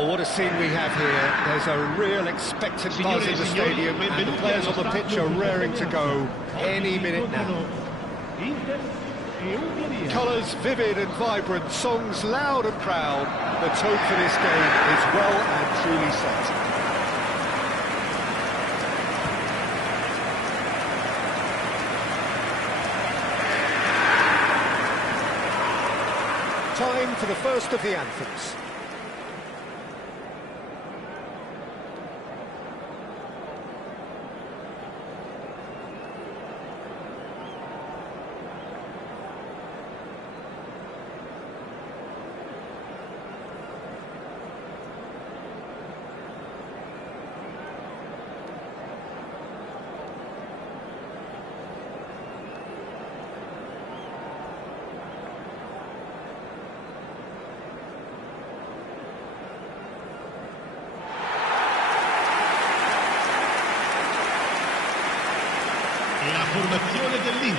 Well, what a scene we have here. There's a real expectant buzz in the stadium, and the players on the pitch are raring to go any minute now. Colours vivid and vibrant, songs loud and proud. The tone for this game is well and truly set. Time for the first of the anthems.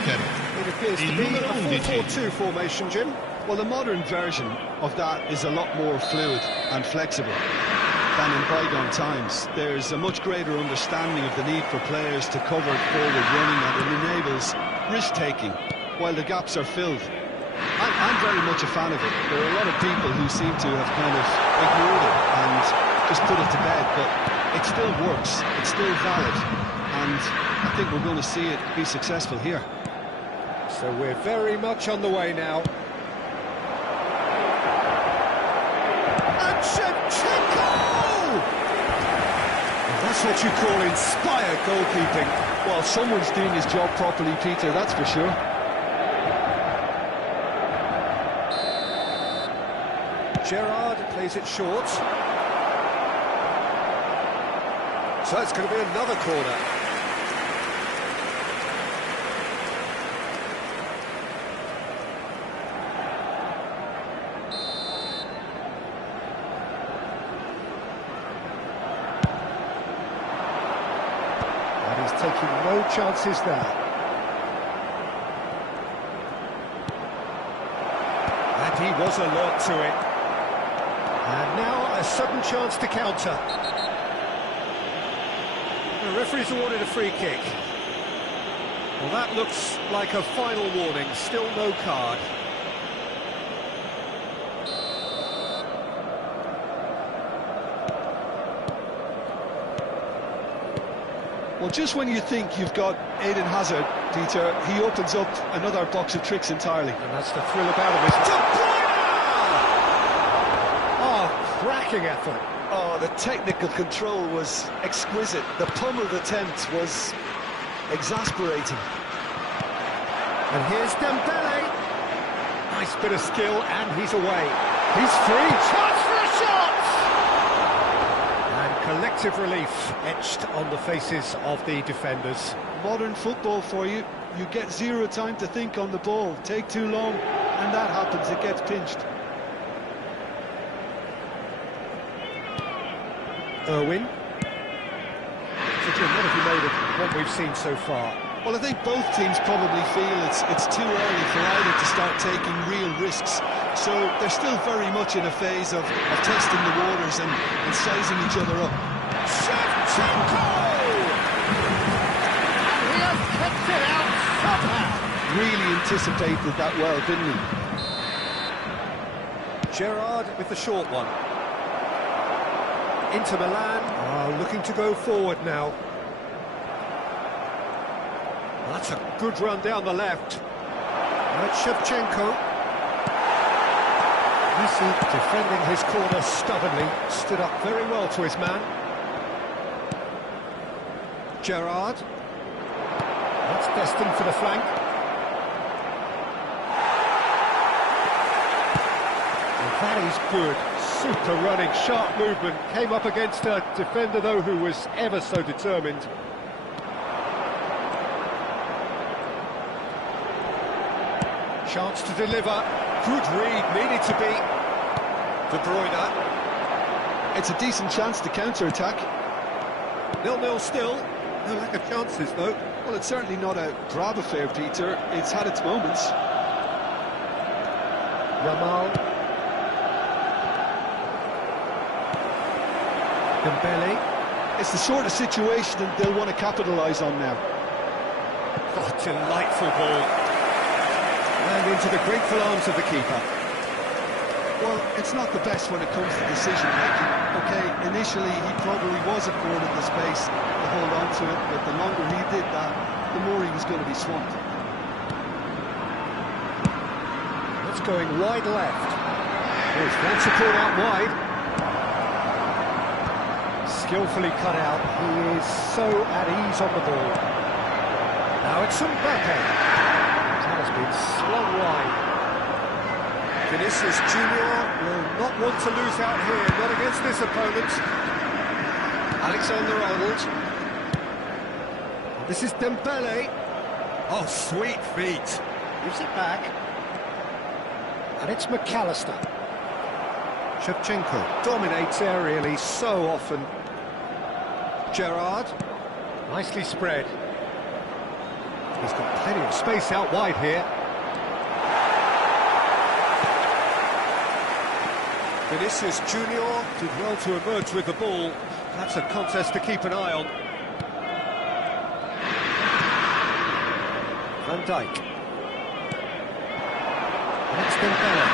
It appears to be a 4-4-2 formation, Jim. Well, the modern version of that is a lot more fluid and flexible than in bygone times. There's a much greater understanding of the need for players to cover forward running, and it enables risk-taking while the gaps are filled. I'm very much a fan of it. There are a lot of people who seem to have kind of ignored it and just put it to bed, but it still works, it's still valid, and I think we're going to see it be successful here. So we're very much on the way now. And Shevchenko! That's what you call inspired goalkeeping. Well, someone's doing his job properly, Peter, that's for sure. Gerrard plays it short. So it's going to be another corner. Taking no chances there. And he was alert to it. And now a sudden chance to counter. The referee's awarded a free kick. Well, that looks like a final warning. Still no card. Well, just when you think you've got Eden Hazard, Peter, he opens up another box of tricks entirely. And that's the thrill about him, isn't it? Oh, cracking effort. Oh, the technical control was exquisite. The pummeled attempt was exasperating. And here's Dembele. Nice bit of skill, and he's away. He's free. Chance for a shot! Collective relief etched on the faces of the defenders. Modern football for you. You get zero time to think on the ball. Take too long, and that happens. It gets pinched. Irwin. So Jim, what have you made of what we've seen so far? Well, I think both teams probably feel it's too early for either to start taking real risks. So they're still very much in a phase of testing the waters and sizing each other up. Shevchenko! And he has kept it out somehow. Really anticipated that well, didn't he? Gerrard with the short one. Inter Milan looking to go forward now. That's a good run down the left. That's Shevchenko. Messi defending his corner stubbornly, stood up very well to his man. Gerrard. That's destined for the flank. And that is good. Super running, sharp movement. Came up against a defender, though, who was ever so determined. Chance to deliver. Good read, needed to be. De Bruyne. It's a decent chance to counter-attack. 0-0 still. No lack of chances, though. Well, it's certainly not a grab affair, Peter. It's had its moments. Yamal. Dembele. It's the sort of situation that they'll want to capitalise on now. Oh, delightful ball. And into the grateful arms of the keeper. Well, it's not the best when it comes to decision-making. OK, initially he probably was afforded the space to hold on to it, but the longer he did that, the more he was going to be swamped. It's going wide left. There's one support out wide. Skillfully cut out. He is so at ease on the ball. Now it's Mbappe. That has been slung wide. Vinicius Junior will not want to lose out here, not against this opponent. Alexander-Arnold. This is Dembele. Oh, sweet feet. Gives it back. And it's McAllister. Shevchenko dominates aerially so often. Gerrard. Nicely spread. He's got plenty of space out wide here. Vinicius Junior did well to emerge with the ball. That's a contest to keep an eye on. Van Dijk. That's Dembele.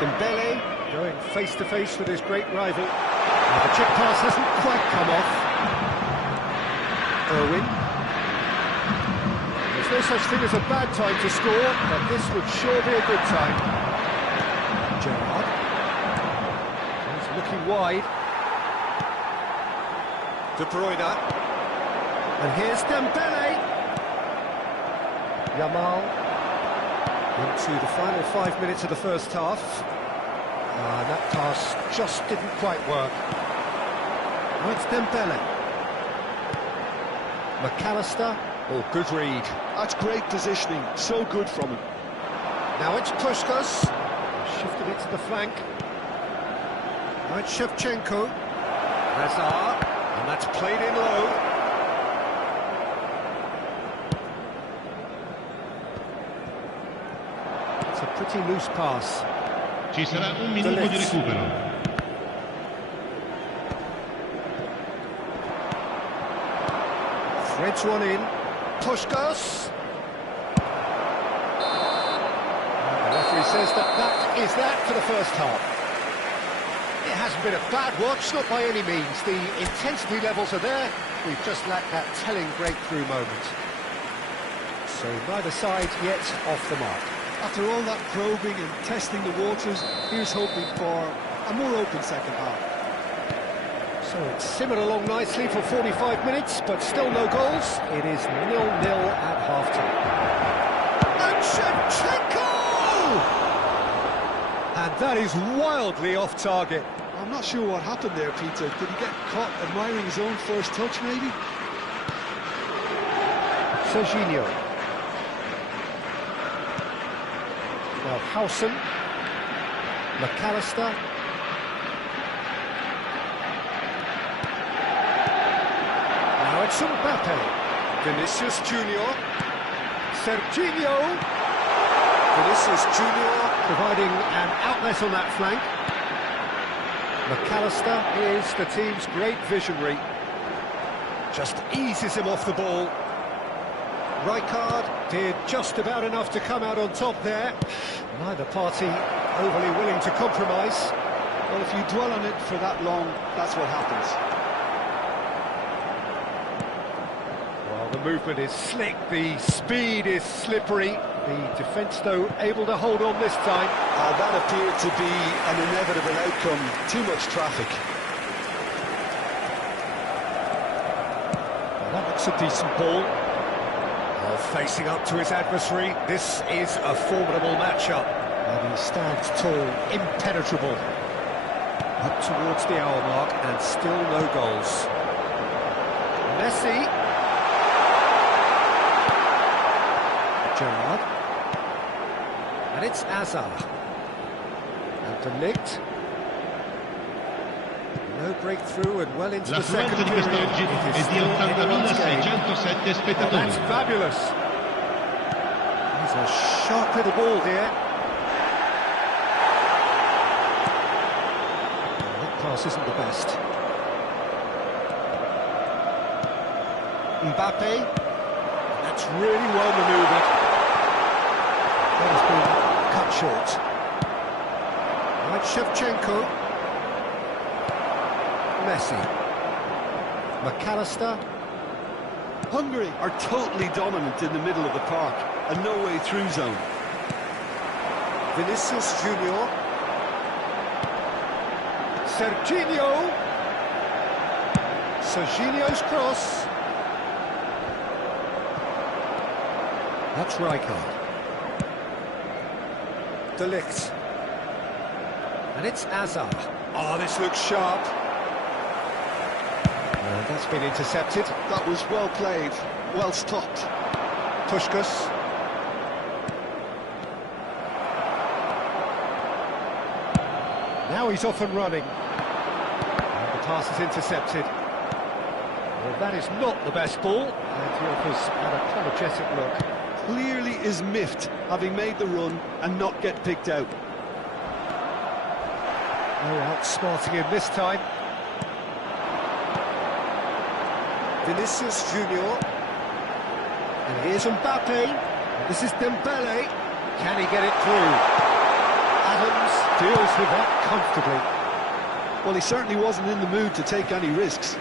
Dembele going face-to-face with his great rival. Now the chip pass hasn't quite come off. Irwin. There's no such thing as a bad time to score, but this would sure be a good time. Gerrard. Looking wide. De Bruyne. And here's Dembele. Yamal. Into the final 5 minutes of the first half. And that pass just didn't quite work. Now it's Dembele. McAllister. Oh, good read. That's great positioning. So good from him. Now it's Puskas. Shifted it to the flank. Now it's Shevchenko. Hazard, and that's played in low. It's a pretty loose pass. Ci sarà un minuto di recupero. Threads one in. Puskas. The referee says that is that for the first half. It hasn't been a bad watch, not by any means. The intensity levels are there. We've just lacked that telling breakthrough moment. So neither side yet off the mark. After all that probing and testing the waters, here's hoping for a more open second half. So it's simmered along nicely for 45 minutes, but still no goals. It is 0-0 at half-time. And Shevchenko! And that is wildly off target. I'm not sure what happened there, Peter. Did he get caught admiring his own first touch, maybe? Serginho. Now Howson. McAllister. Now it's Mbappe. Vinicius Junior. Serginho. Vinicius Junior providing an outlet on that flank. McAllister is the team's great visionary. Just eases him off the ball. Rijkaard did just about enough to come out on top there. Neither party overly willing to compromise. Well, if you dwell on it for that long, that's what happens. Well, the movement is slick, the speed is slippery. The defence, though, able to hold on this time. That appeared to be an inevitable outcome. Too much traffic. Well, that looks a decent ball. Well, facing up to his adversary, this is a formidable matchup. And he stands tall, impenetrable. Up towards the hour mark, and still no goals. Messi. Gerrard. And it's Hazard. And De Ligt. No breakthrough and well into the second period. It is still anyone's game. Oh, that's fabulous. He's a sharp little ball here. Oh, that pass isn't the best. Mbappe. That's really well manoeuvred. That has been cut short. Right, Shevchenko. Messi. McAllister. Hungary are totally dominant in the middle of the park, and no way through zone. Vinicius Junior. Serginho. Serginho's cross. That's Rijkaard. De Ligt. And it's Hazard. Oh, this looks sharp. And that's been intercepted. That was well played, well stopped. Puskas. Now he's off and running. And the pass is intercepted. Well, that is not the best ball. And he offers an apologetic look. Clearly is miffed, having made the run and not get picked out. Oh, outsmarting him this time. Vinicius Junior. And here's Mbappe. This is Dembele. Can he get it through? Adams deals with that comfortably. Well, he certainly wasn't in the mood to take any risks.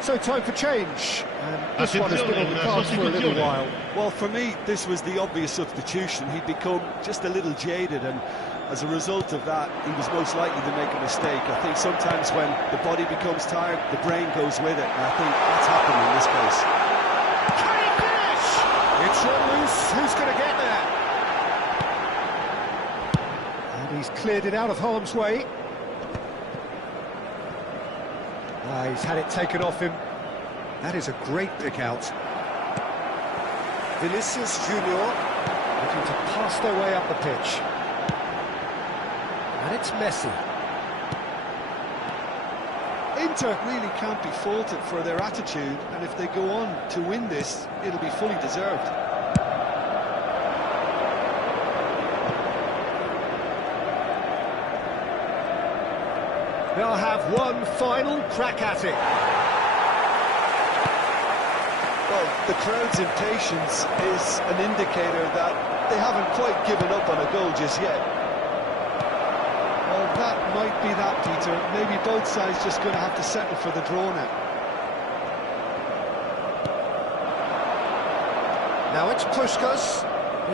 So time for change. And this one has been on the cards for a little while. Well, for me, this was the obvious substitution. He'd become just a little jaded, and as a result of that, he was most likely to make a mistake. I think sometimes when the body becomes tired, the brain goes with it, and I think that's happened in this case. Can he finish? It's run loose. Who's going to get there? And he's cleared it out of harm's way. He's had it taken off him. That is a great pick out. Vinicius Junior looking to pass their way up the pitch. And it's Messi. Inter really can't be faulted for their attitude, and if they go on to win this, it'll be fully deserved. They'll have one final crack at it. Well, the crowd's impatience is an indicator that they haven't quite given up on a goal just yet. Well, that might be that, Peter. Maybe both sides just going to have to settle for the draw now. Now it's Puskas,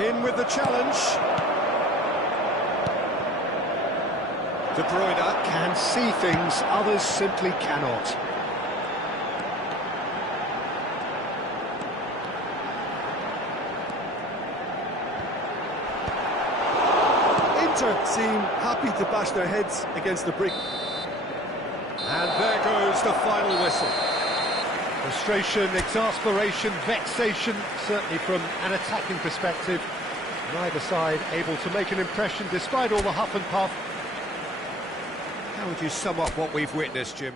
in with the challenge. De Bruyne can see things others simply cannot. Inter seem happy to bash their heads against the brick. And there goes the final whistle. Frustration, exasperation, vexation, certainly from an attacking perspective. Neither side able to make an impression despite all the huff and puff. How would you sum up what we've witnessed, Jim?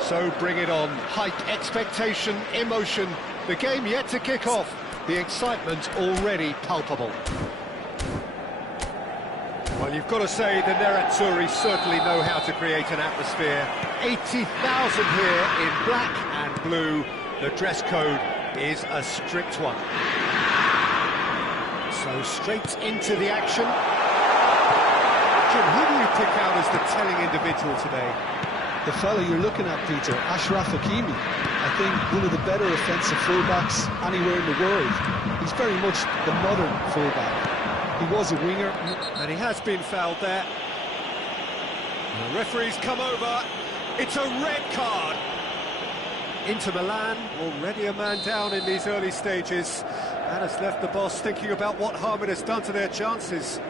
So bring it on. Hype, expectation, emotion. The game yet to kick off. The excitement already palpable. Well, Well, you've got to say the Nerazzurri certainly know how to create an atmosphere. 80,000 here in black and blue. The dress code is a strict one. So straight into the action. Jim, who do you pick out as the telling individual today? The fella you're looking at, Peter, Ashraf Hakimi. I think one of the better offensive fullbacks anywhere in the world. He's very much the modern fullback. He was a winger. And he has been fouled there. The referee's come over. It's a red card. Inter Milan, already a man down in these early stages. And has left the boss thinking about what harm it has done to their chances.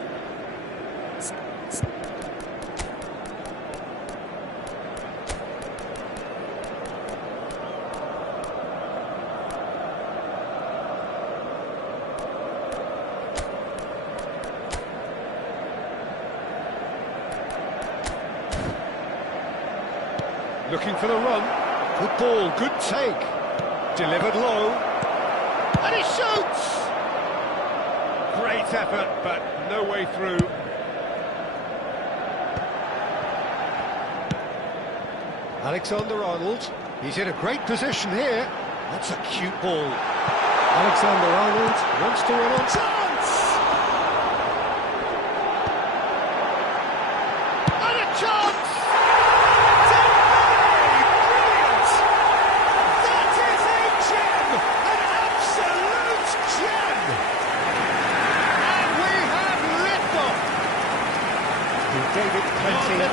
Looking for the run. Good ball, good take. Delivered low. And he shoots! Great effort, but no way through. Alexander-Arnold. He's in a great position here. That's a cute ball. Alexander-Arnold wants to run on chance! And a chance! David plenty of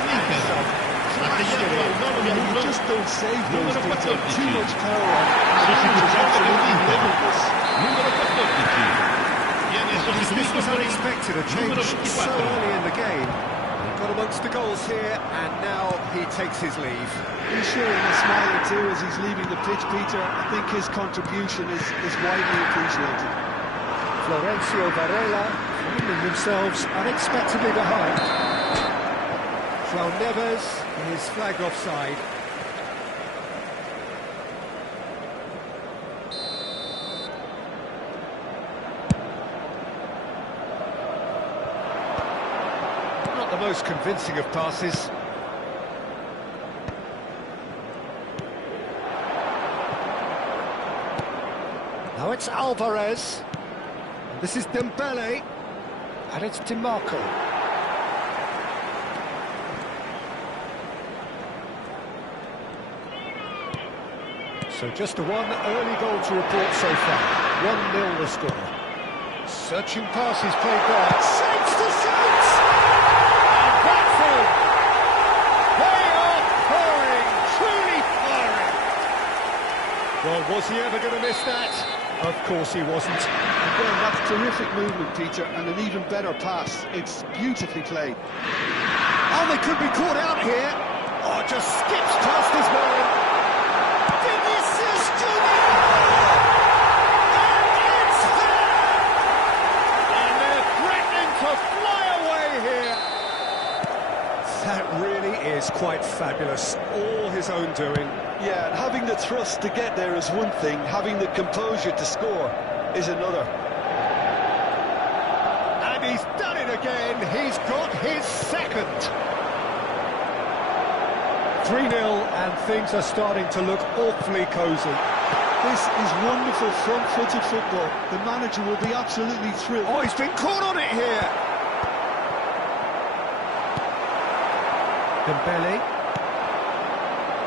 You just don't save those things. Too much power on. This was unexpected, a change so early in the game. He got amongst the goals here, and now he takes his leave. He's sharing a smile or two as he's leaving the pitch, Peter. I think his contribution is widely appreciated. Florencio Varela finding themselves unexpectedly behind. João Neves is flagged offside. Not the most convincing of passes. Now it's Alvarez. This is Dembele. And it's DiMarco. So just the one early goal to report so far. 1-0 the score. Searching passes played there. Shapes to shoot! And that's it! They are pouring, truly pouring! Well, was he ever going to miss that? Of course he wasn't. Again, that's terrific movement, Peter, and an even better pass. It's beautifully played. Oh, they could be caught out here. Oh, just skips past his man. That really is quite fabulous, all his own doing. Yeah, and having the thrust to get there is one thing, having the composure to score is another. And he's done it again, he's got his second. 3-0, and things are starting to look awfully cosy. This is wonderful front-footed football. The manager will be absolutely thrilled. Oh, he's been caught on it here. Dembele.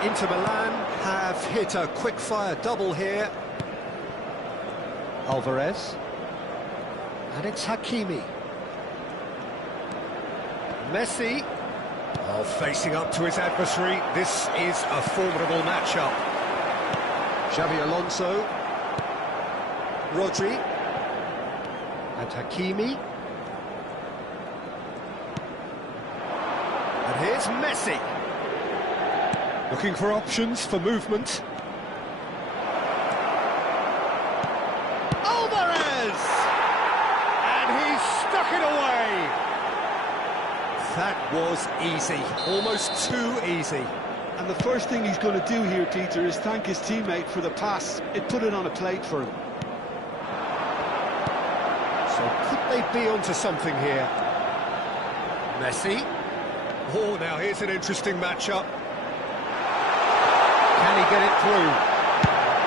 Inter Milan have hit a quick-fire double here. Alvarez. And it's Hakimi. Messi. Oh, facing up to his adversary. This is a formidable matchup. Xabi Alonso. Rodri. And Hakimi. And here's Messi. Looking for options for movement. Alvarez! And he's stuck it away. That was easy, almost too easy. And the first thing he's going to do here, Peter, is thank his teammate for the pass. It put it on a plate for him. So could they be onto something here? Messi. Oh, now here's an interesting matchup. Can he get it through?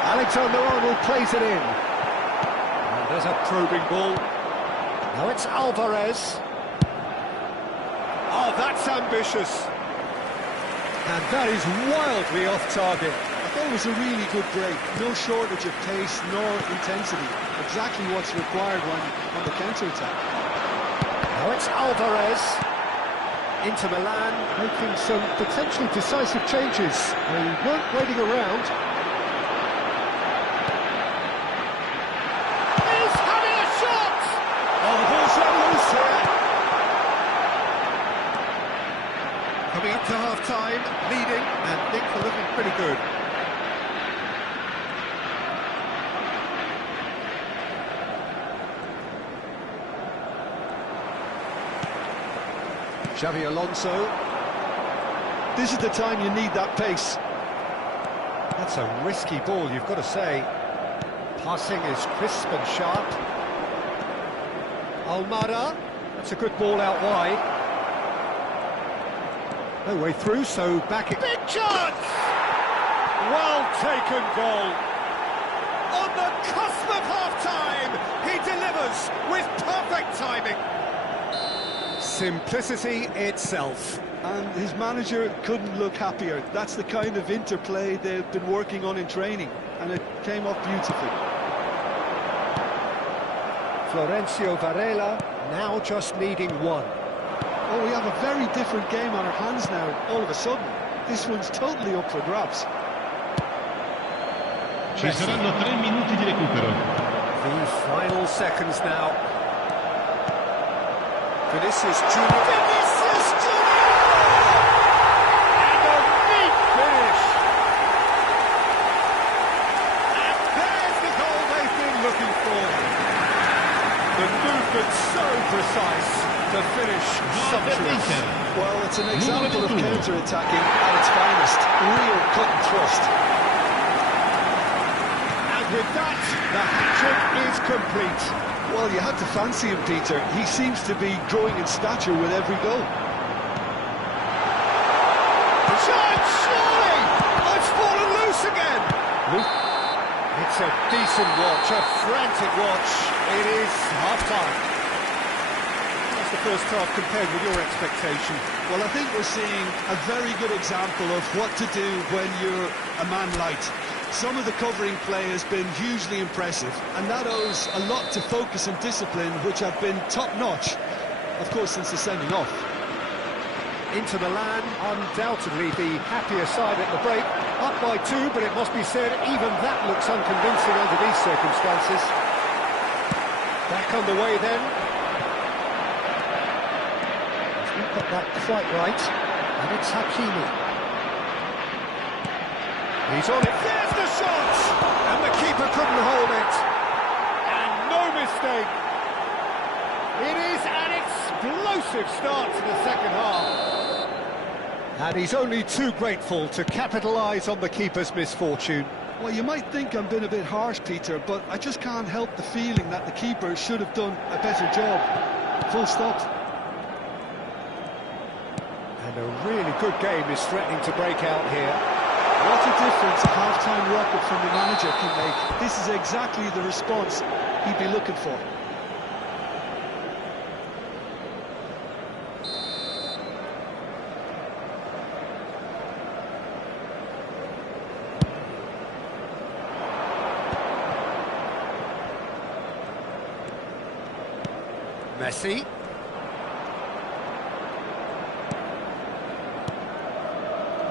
Alexander-Arnold plays it in. And there's a probing ball. Now it's Alvarez. Oh, that's ambitious. And that is wildly off target. I thought it was a really good break. No shortage of pace nor intensity. Exactly what's required when on the counter-attack. Now it's Alvarez. Inter Milan making some potentially decisive changes. They weren't waiting around. He's having a shot! Oh, the ball's let loose here. Coming up to half-time, leading, and things are looking pretty good. Xavi Alonso. This is the time you need that pace. That's a risky ball, you've got to say. Passing is crisp and sharp. Almada. That's a good ball out wide. No way through, so back it. Big chance! Well taken goal. On the cusp of half-time, he delivers with perfect timing. Simplicity itself. And his manager couldn't look happier. That's the kind of interplay they've been working on in training, and it came off beautifully. Florencio Varela now just needing one. Oh, we have a very different game on our hands now, all of a sudden. This one's totally up for grabs. Ci saranno 3 minuti di recupero. The final seconds now. Vinicius Junior. Vinicius Junior! And a neat finish. And there's the goal they've been looking for. The movement so precise to finish sumptuous. Well, it's an example of counter-attacking at its finest. Real cut and thrust. And with that, the hat-trick is complete. Well, you had to fancy him, Peter. He seems to be growing in stature with every goal. Shot, surely! Oh, it's fallen loose again! It's a decent watch, a frantic watch. It is half-time. How's the first half compared with your expectation? Well, I think we're seeing a very good example of what to do when you're a man light. Some of the covering play has been hugely impressive, and that owes a lot to focus and discipline, which have been top-notch, of course, since the sending off. Inter Milan, undoubtedly the happier side at the break. Up by 2, but it must be said, even that looks unconvincing under these circumstances. Back underway then. He's got that quite right, and it's Hakimi. He's on it. There's the shot! And the keeper couldn't hold it. And no mistake. It is an explosive start to the second half. And he's only too grateful to capitalise on the keeper's misfortune. Well, you might think I'm being a bit harsh, Peter, but I just can't help the feeling that the keeper should have done a better job. Full stop. And a really good game is threatening to break out here. What a difference a half-time rocket from the manager can make. This is exactly the response he'd be looking for. Messi.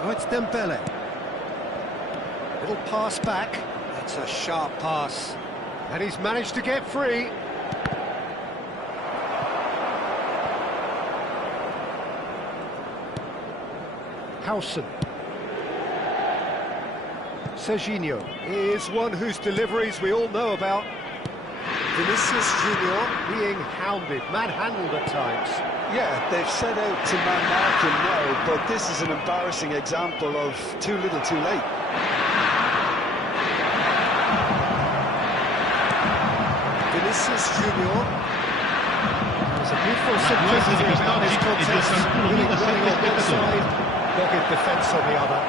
Oh, it's Dembele. Little pass back. That's a sharp pass. And he's managed to get free. Howson. Serginho is one whose deliveries we all know about. Vinicius Junior being hounded, manhandled at times. Yeah, they've set out to man-mark him now, but this is an embarrassing example of too little too late. Vinicius Junior. There's a beautiful L'affluenza di simplicity about this quest'oggi è di contest. Really 81.007 running on one spettatori. side, dogged defence on the other.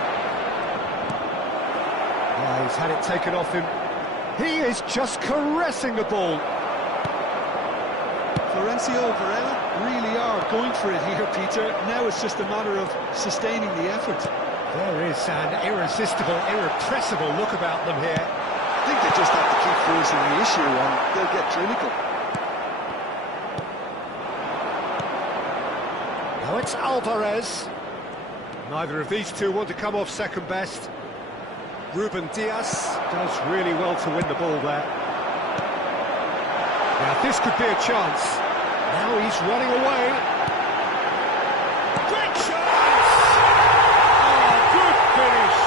Yeah, he's had it taken off him. He is just caressing the ball. Florencio Varela really are going for it here, Peter. Now it's just a matter of sustaining the effort. There is an irresistible, irrepressible look about them here. I think they just have to keep forcing the issue and they'll get clinical. Now it's Alvarez. Neither of these two want to come off second best. Ruben Diaz does really well to win the ball there. Now this could be a chance. Now he's running away. Great chance! Oh, good finish.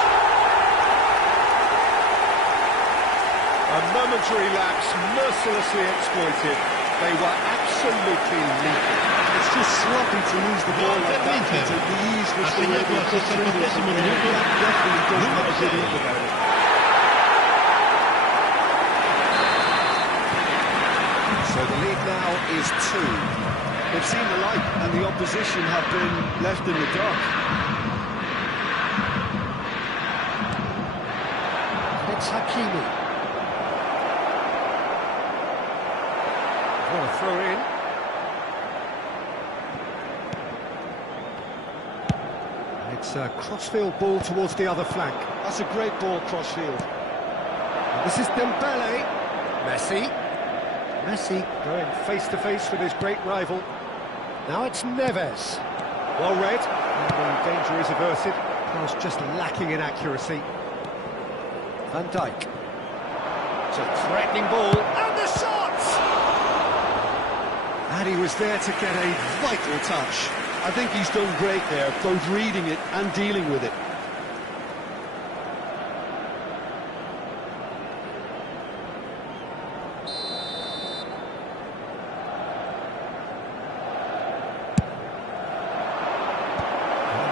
A momentary lapse, mercilessly exploited. They were absolutely leaking. It's just sloppy to lose the ball like that, Peter. The ease which they were able to put through this, that definitely doesn't have a good look about it. So the lead now is 2. They've seen the light and the opposition have been left in the dark. And it's Hakimi. What a throw in. And it's a crossfield ball towards the other flank. That's a great ball crossfield. And this is Dembele. Messi. Messi going face-to-face with his great rival. Now it's Neves. Well read, and the danger is averted. Pass just lacking in accuracy. Van Dijk. It's a threatening ball, and the shot! And he was there to get a vital touch. I think he's done great there, both reading it and dealing with it.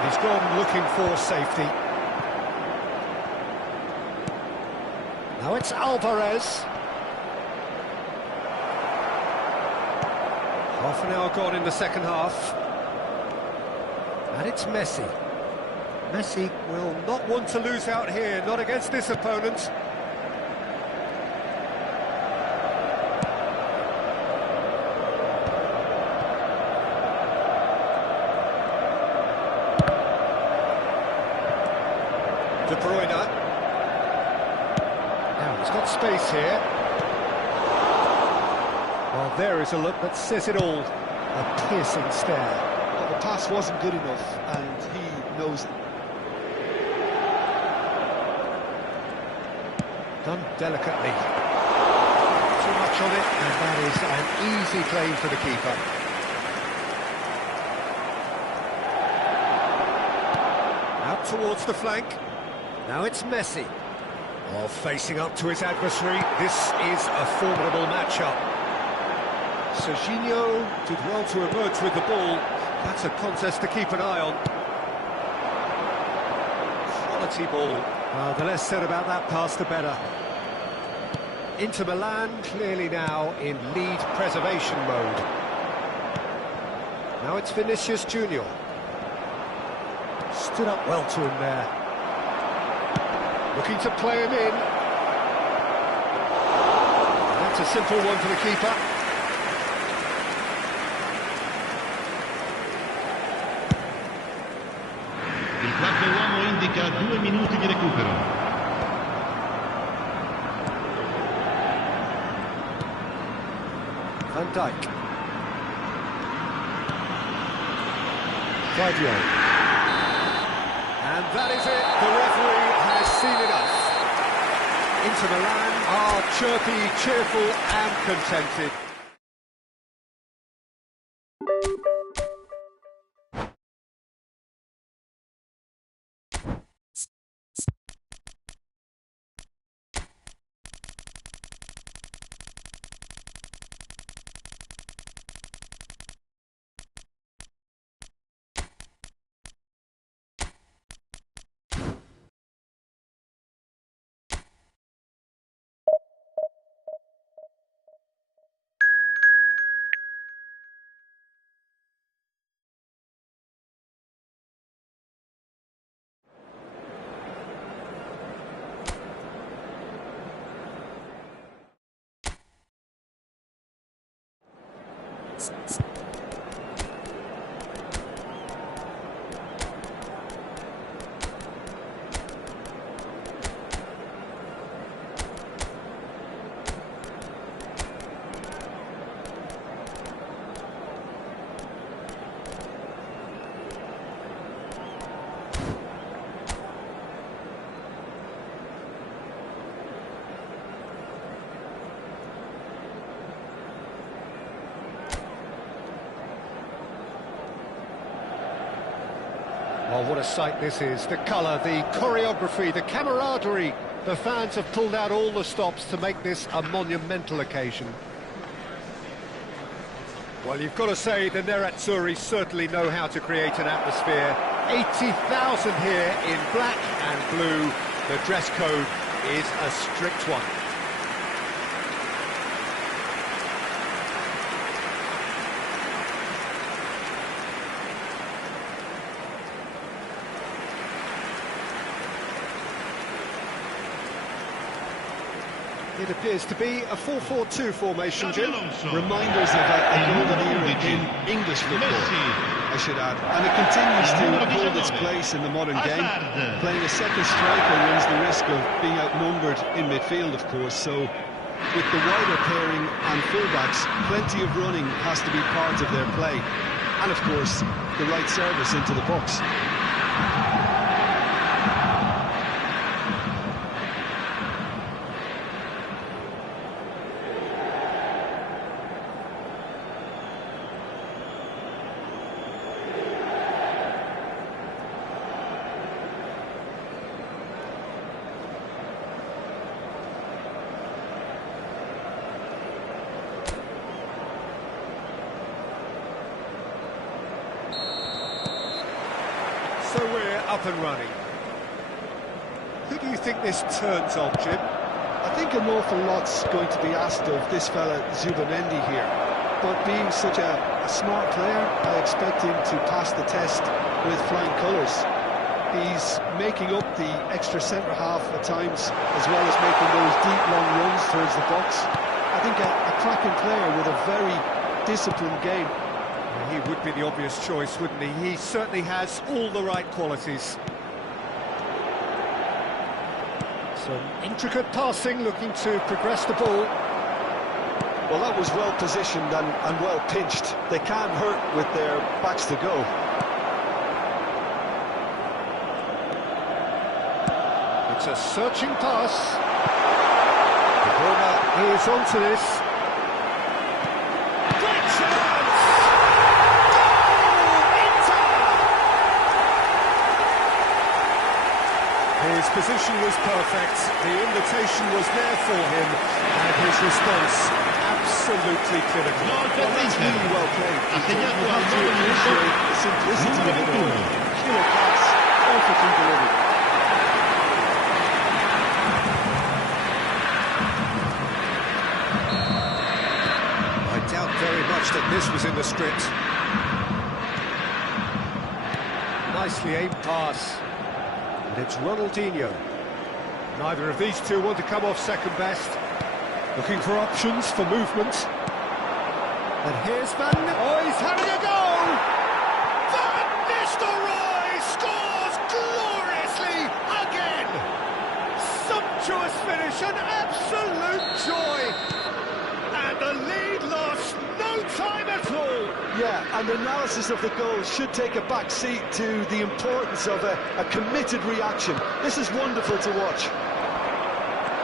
He's gone looking for safety. Now it's Alvarez. Half an hour gone in the second half. And it's Messi. Messi will not want to lose out here, not against this opponent. De Bruyne. Now he's got space here. Well, there is a look that says it all. A piercing stare. Well, the pass wasn't good enough, and he knows it. Done delicately. Too much on it, and that is an easy claim for the keeper. Out towards the flank. Now it's Messi. Oh, facing up to his adversary. This is a formidable matchup. Serginho did well to emerge with the ball. That's a contest to keep an eye on. Quality ball. The less said about that pass, the better. Inter Milan clearly now in lead preservation mode. Now it's Vinicius Junior. Stood up well to him there. Looking to play him in. That's a simple one for the keeper. Il quarto uomo indica 2 minuti di recupero. Van Dijk. Guardiola. And that is it. The referee has seen enough. Inter Milan are chirpy, cheerful and contented. Well, what a sight this is. The colour, the choreography, the camaraderie. The fans have pulled out all the stops to make this a monumental occasion. Well, you've got to say the Nerazzurri certainly know how to create an atmosphere. 80,000 here in black and blue. The dress code is a strict one. It appears to be a 4-4-2 formation, Jim. Reminders of a golden era in English football, I should add. And it continues to hold its place in the modern game. Playing a second striker runs the risk of being outnumbered in midfield, of course. So, with the wider pairing and fullbacks, plenty of running has to be part of their play. And, of course, the right service into the box. So we're up and running. Who do you think this turns on, Jim? I think an awful lot's going to be asked of this fella Zubimendi here. But being such a smart player, I expect him to pass the test with flying colours. He's making up the extra centre-half at times, as well as making those deep, long runs towards the box. I think a cracking player with a very disciplined game. He would be the obvious choice, wouldn't he? He certainly has all the right qualities. Some intricate passing, looking to progress the ball. Well, that was well positioned and well pinched. They can't hurt with their backs to go. It's a searching pass. The corner is onto this. Great chance! Goal! Inter! His position was perfect. The invitation was there for him, and his response absolutely clinical. Well, that's really well played. You have to appreciate the simplicity of it all. Killer pass, perfectly delivered. I doubt very much that this was in the script. Nicely aimed pass. And it's Ronaldinho. Neither of these two want to come off second best. Looking for options for movement. And here's Van... Oh, he's having a go! Van Nistelrooy scores gloriously again! Sumptuous finish, an absolute joy! And the lead lost no time at all! Yeah, and analysis of the goal should take a back seat to the importance of a committed reaction. This is wonderful to watch.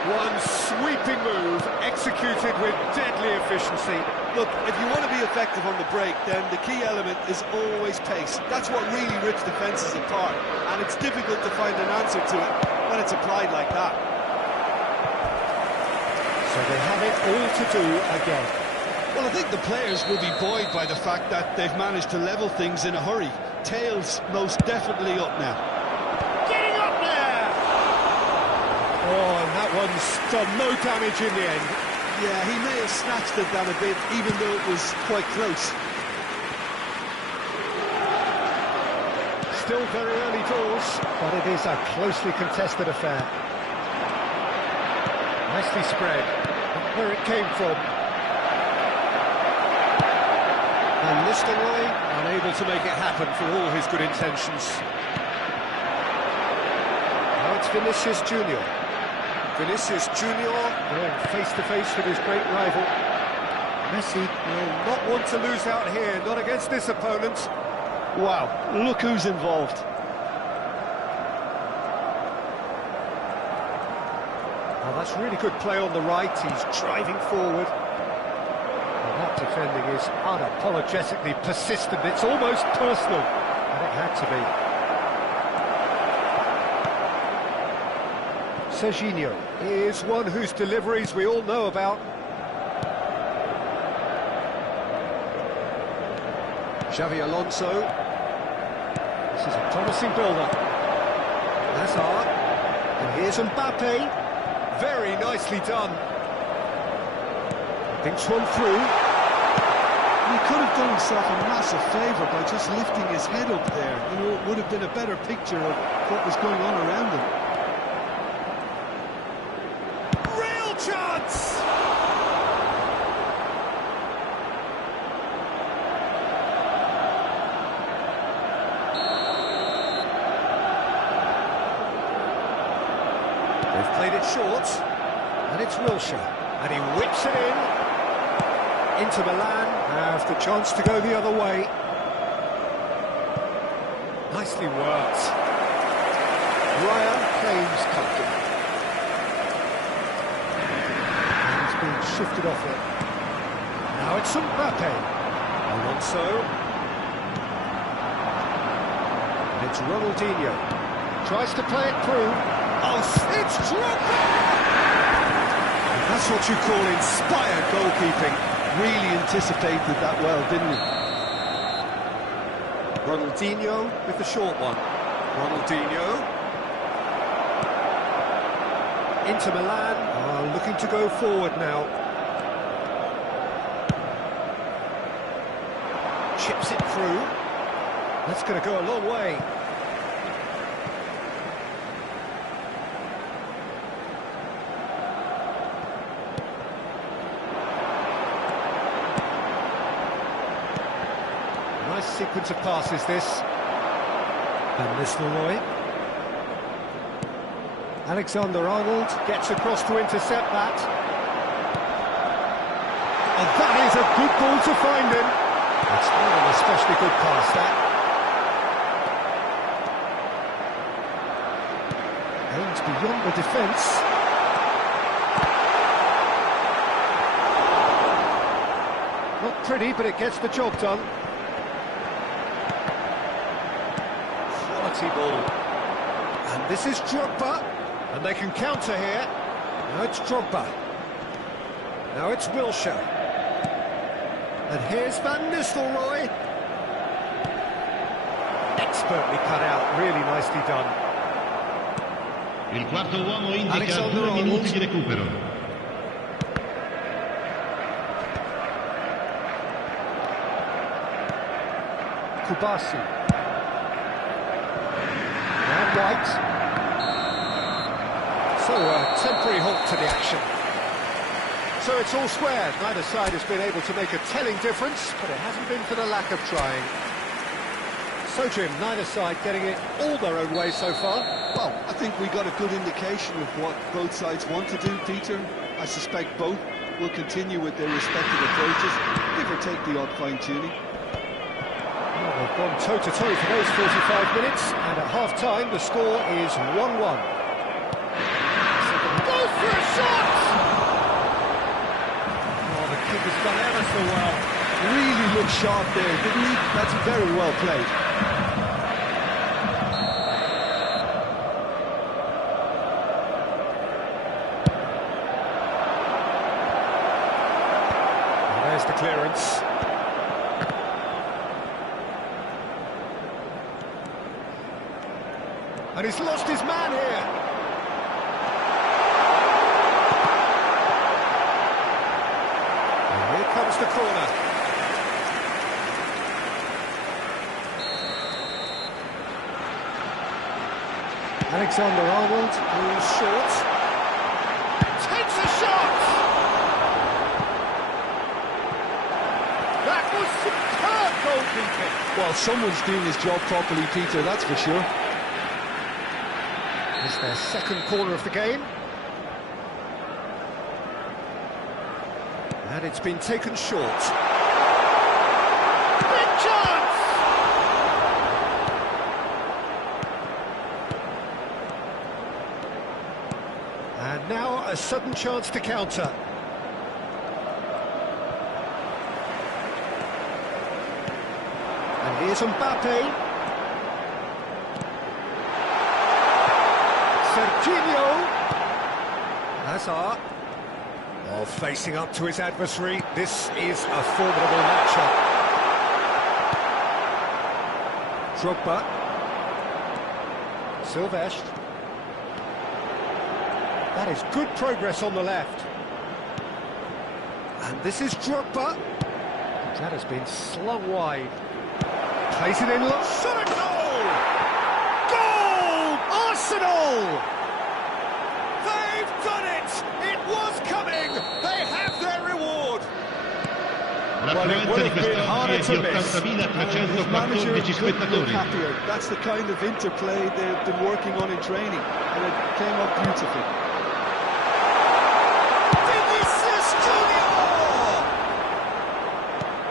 One sweeping move, executed with deadly efficiency. Look, if you want to be effective on the break, then the key element is always pace. That's what really rips defences apart, and it's difficult to find an answer to it when it's applied like that. So they have it all to do again. Well, I think the players will be buoyed by the fact that they've managed to level things in a hurry. Tails most definitely up now. Getting up there! Oh, and that one's done no damage in the end. Yeah, he may have snatched it down a bit, even though it was quite close. Still very early doors, but it is a closely contested affair. Nicely spread. Where it came from. And Nistelrooy unable to make it happen for all his good intentions. Now it's Vinicius Junior. Vinicius Junior going face-to-face with his great rival. Messi will not want to lose out here, not against this opponent. Wow, look who's involved. Well, that's really good play on the right. He's driving forward. And that defending is unapologetically persistent. It's almost personal, and it had to be. Serginho is one whose deliveries we all know about. Xavi Alonso. This is a promising build-up. Hazard. And here's Mbappe. Very nicely done. Thinks one through. He could have done himself a massive favour by just lifting his head up there. You know, it would have been a better picture of what was going on around him. Real chance! They've played it short, and it's Wilshere, and he whips it in. Inter Milan have the chance to go the other way. Nicely worked. Ryan claims comfortable. And he's been shifted off it. Now it's Mbappe. Alonso. And it's Ronaldinho. Tries to play it through. Oh, it's Drogba! That's what you call inspired goalkeeping. Really anticipated that well, didn't he? Ronaldinho with the short one. Ronaldinho. Inter Milan are looking to go forward now. Chips it through. That's going to go a long way. Nice sequence of passes, this. And Nistelrooy. Alexander-Arnold gets across to intercept that. And that is a good ball to find him. It's not an especially good pass, that. Aims beyond the defence. Not pretty, but it gets the job done. Quality ball. And this is Drogba. And they can counter here. Now it's Drogba. Now it's Wilshere. And here's Van Nistelrooy. Expertly cut out, really nicely done. Il quarto uomo indica 2 minuti di recupero. Kubasi. And White. So a temporary halt to the action. So it's all square. Neither side has been able to make a telling difference, but it hasn't been for the lack of trying. So Jim, neither side getting it all their own way so far. Well, I think we got a good indication of what both sides want to do, Peter. I suspect both will continue with their respective approaches, give or take the odd fine-tuning. Well, they've gone toe-to-toe for those 45 minutes, and at half-time the score is 1-1. Go for a shot! Oh, the keeper's done ever so well. Really looked sharp there, didn't he? That's very well played. And there's the clearance. And he's lost his man here. And here comes the corner. Alexander-Arnold, who's short. Takes a shot! That was superb! goalkeeping. Well, someone's doing his job properly, Peter, that's for sure. It's their second corner of the game. And it's been taken short. Big chance! And now a sudden chance to counter. And here's Mbappe. Serginho. Hazard. Oh, facing up to his adversary. This is a formidable matchup. Drogba. Silvestre. That is good progress on the left. And this is Drogba. That has been slung wide. Plays it in, shot a goal! Goal! Arsenal! They've done it! It was coming! They have their reward! Well, it would have been harder to miss. His manager couldn't look spettatori. happier. That's the kind of interplay they've been working on in training, and it came up beautifully. Vinicius Junior!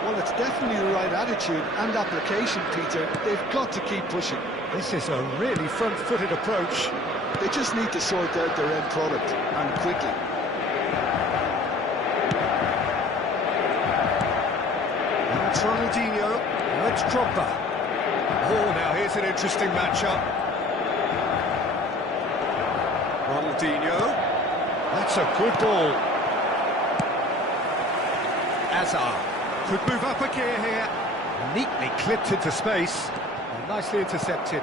Well, it's definitely the right attitude and application, Peter. They've got to keep pushing. This is a really front-footed approach. They just need to sort out their end product, and quickly. It's Ronaldinho, now it's Drogba. Oh, now here's an interesting matchup. Ronaldinho, that's a good ball. Hazard could move up a gear here. Neatly clipped into space, and nicely intercepted.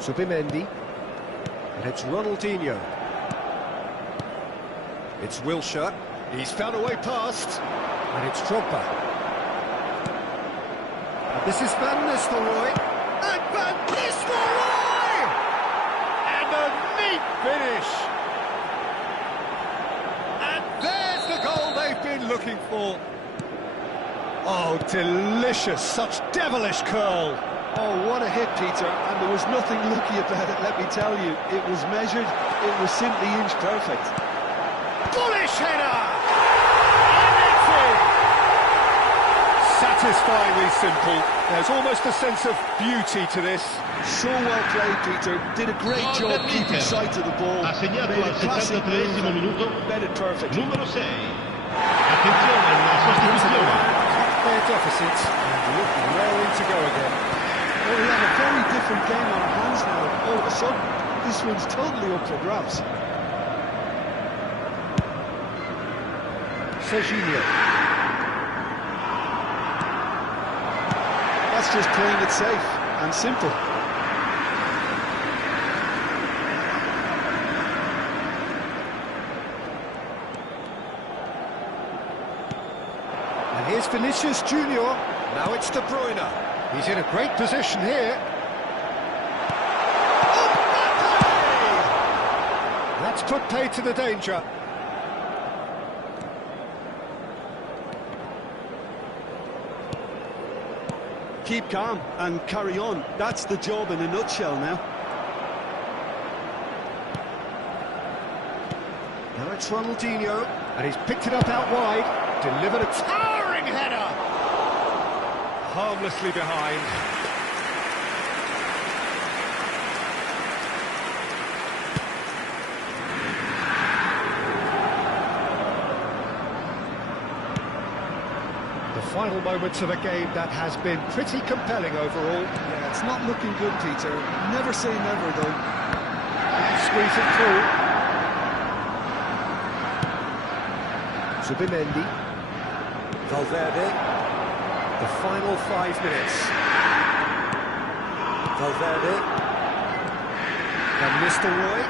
Subimendi, and it's Ronaldinho. It's Wilshere. He's found a way past, and it's Drogba. And this is Van Nistelrooy, and Van Nistelrooy! And a neat finish! And there's the goal they've been looking for. Oh, delicious, such devilish curl. Oh, what a hit, Peter, and there was nothing lucky about it, let me tell you. It was measured, it was simply inch perfect. Bullish header! And it's in! Satisfyingly simple. There's almost a sense of beauty to this. So well played, Peter. Did a great Gol job dell'Inter. keeping sight of the ball. Ha segnato Made al a classic 73esimo move minuto. and bet it perfect. Numero 6. Attenzione alla sostituzione. Cut their deficit and look raring to go again. Well, we have a very different game on our hands now. All of a sudden, this one's totally up for grabs. Serginho. That's just playing it safe and simple. And here's Vinicius Junior. Now it's De Bruyne. He's in a great position here. Mbappe! That's put paid to the danger. Keep calm and carry on. That's the job in a nutshell now. Now it's Ronaldinho, and he's picked it up out wide, delivered a towering header! Harmlessly behind. The final moments of a game that has been pretty compelling overall. Yeah, it's not looking good, Peter. Never say never, though. Squeeze it through. Subimendi. Valverde. The final 5 minutes. Valverde. Van Nistelrooy.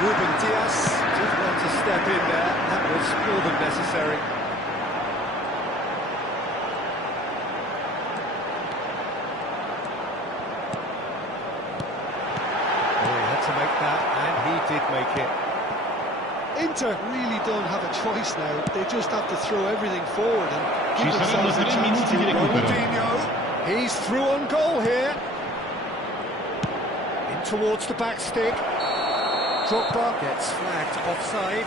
Ruben Diaz. Just want to step in there. That was more than necessary. Oh, he had to make that, and he did make it. Inter really don't have a choice now. They just have to throw everything forward and Ci give saranno themselves a 3 chance minuti to di run. recupero. Ronaldinho, he's through on goal here. In towards the back stick. Drogba gets flagged offside.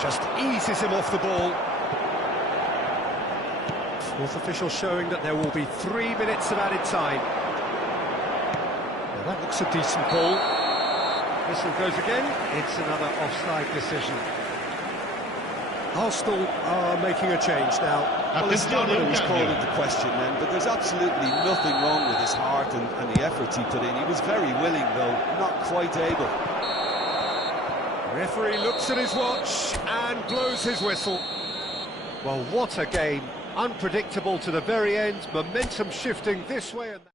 Just eases him off the ball. Fourth official showing that there will be 3 minutes of added time. Well, that looks a decent ball. Whistle goes again. It's another offside decision. Arsenal are making a change now. Well, his Attenzione, stamina un was called cambio. into question then, but there's absolutely nothing wrong with his heart and the efforts he put in. He was very willing, though, not quite able. Referee looks at his watch and blows his whistle. Well, what a game. Unpredictable to the very end, momentum shifting this way and that.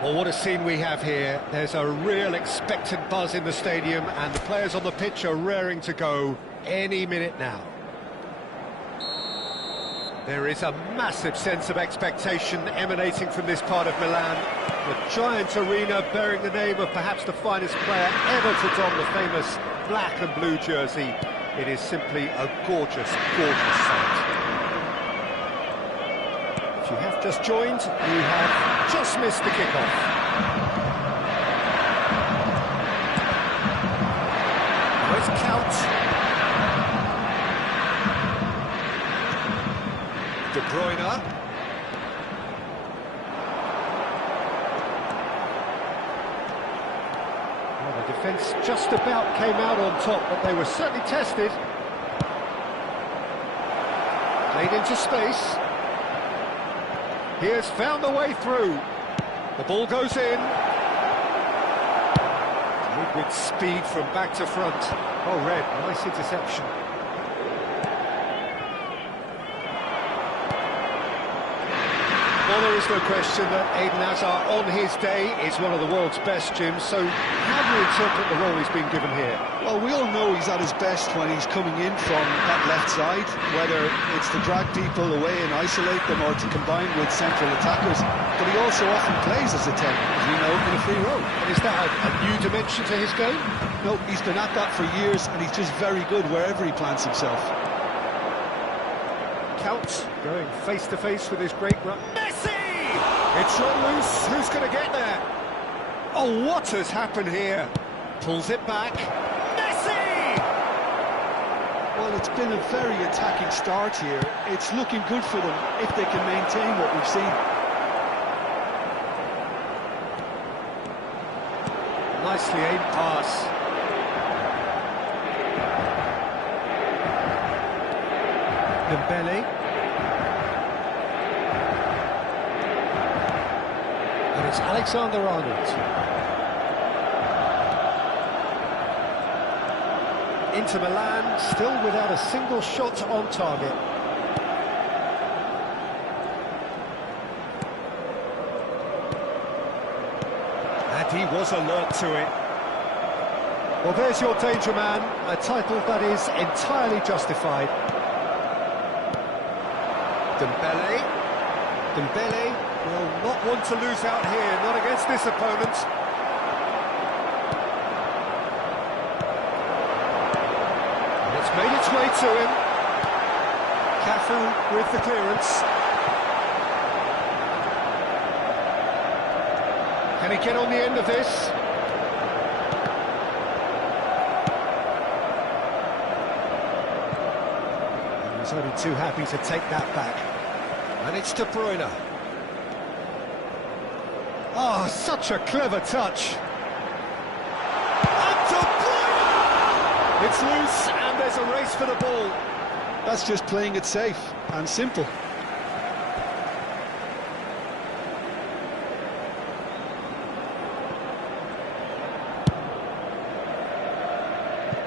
Well, what a scene we have here. There's a real expectant buzz in the stadium and the players on the pitch are raring to go any minute now. There is a massive sense of expectation emanating from this part of Milan. The giant arena bearing the name of perhaps the finest player ever to don the famous black and blue jersey. It is simply a gorgeous, gorgeous sight. If you have just joined, you have just missed the kickoff. Where's Count? De Bruyne. Well, the defence just about came out on top, but they were certainly tested. Played into space. He has found the way through. The ball goes in. Played with speed from back to front. Oh, Red, nice interception. Well, there is no question that Eden Hazard, on his day, is one of the world's best, Jim. So how do you interpret the role he's been given here? Well, we all know he's at his best when he's coming in from that left side, whether it's to drag people away and isolate them or to combine with central attackers. But he also often plays as a 10, as we know, in a free role. And is that a new dimension to his game? No, he's been at that for years and he's just very good wherever he plants himself. Count going face-to-face with his great run. Messi! It's run loose. Who's going to get there? Oh, what has happened here? Pulls it back. Messi! Well, it's been a very attacking start here. It's looking good for them if they can maintain what we've seen. Nicely aimed pass. Dembele. And it's Alexander-Arnold. Inter Milan still without a single shot on target. And he was alert to it. Well, there's your danger man, a title that is entirely justified. Dembele will not want to lose out here, not against this opponent. And it's made its way to him. Cafu with the clearance. Can he get on the end of this? And he's only too happy to take that back. And it's De Bruyne. Oh, such a clever touch. And De Bruyne! It's loose and there's a race for the ball. That's just playing it safe and simple.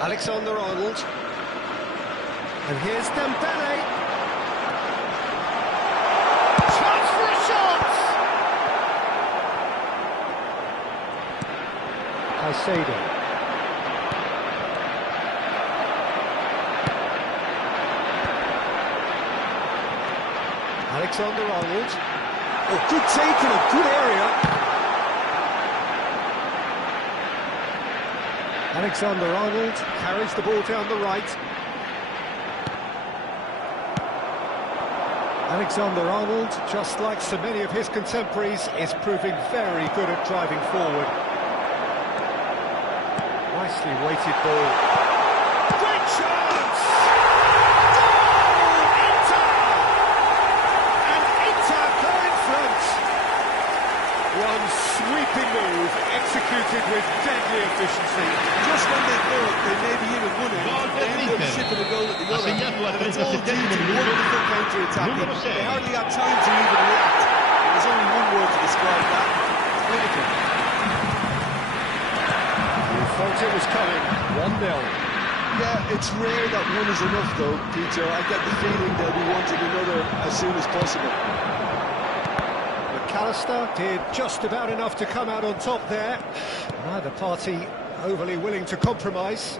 Alexander-Arnold. And here's Dembele. Chance for a shot! Caicedo. Alexander-Arnold. Oh, good take in a good area. Alexander-Arnold carries the ball down the right. Alexander-Arnold, just like so many of his contemporaries, is proving very good at driving forward. Nicely weighted ball. Great chance! Goal! Inter! And Inter go in front. One sweeping move, executed with deadly efficiency. Just when they thought they may be in at one end, Gol they del end up Inter. shipping a goal at the Ha other. segnato al And it's all due 37esimo to minuto wonderful counter-attacking. numero 6. They hardly had time to even react. There's only one word to describe that: clinical. You thought it was coming. 1-0. Yeah, it's rare that one is enough, though, Peter. I get the feeling they'll be wanting another as soon as possible. McAllister did just about enough to come out on top there. Neither party overly willing to compromise.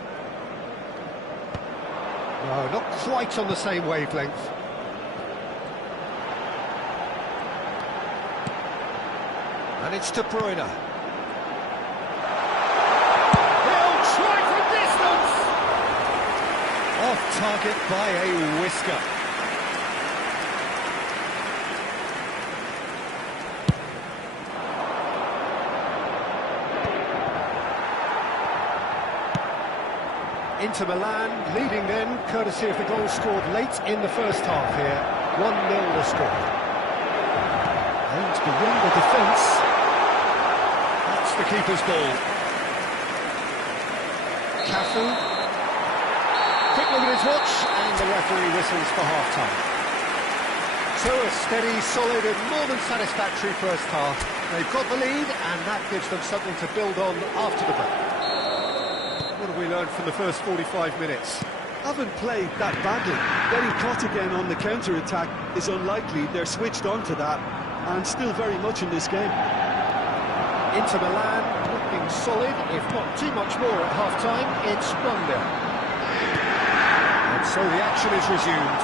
No, not quite on the same wavelength. And it's De Bruyne. He'll try from distance! Off target by a whisker. Inter Milan leading then, courtesy of the goal scored late in the first half here. 1-0 the score. Aims beyond the defence. That's the keeper's ball. Cafu. Quick look at his watch, and the referee whistles for half-time. So a steady, solid and more than satisfactory first half. They've got the lead, and that gives them something to build on after the break. What have we learned from the first 45 minutes? Haven't played that badly. Getting caught again on the counter-attack is unlikely. They're switched on to that, and still very much in this game. Inter Milan looking solid, if not too much more at half-time. It's 1-0. And so the action is resumed.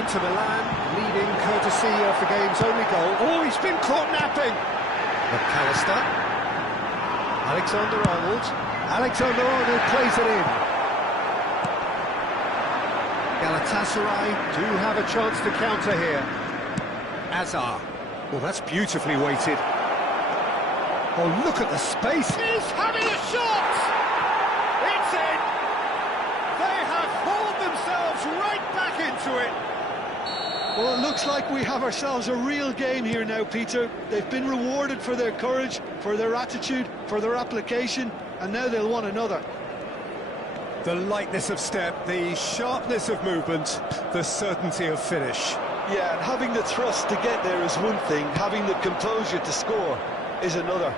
Inter Milan leading courtesy of the game's only goal. Oh, he's been caught napping! McAllister. Alexander-Arnold. Alexander-Arnold plays it in. Galatasaray do have a chance to counter here. Azar. Well, that's beautifully weighted. Oh, look at the space. He's having a shot! It's in! They have hauled themselves right back into it. Well, it looks like we have ourselves a real game here now, Peter. They've been rewarded for their courage, for their attitude, for their application, and now they'll want another. The lightness of step, the sharpness of movement, the certainty of finish. Yeah, and having the thrust to get there is one thing, having the composure to score is another.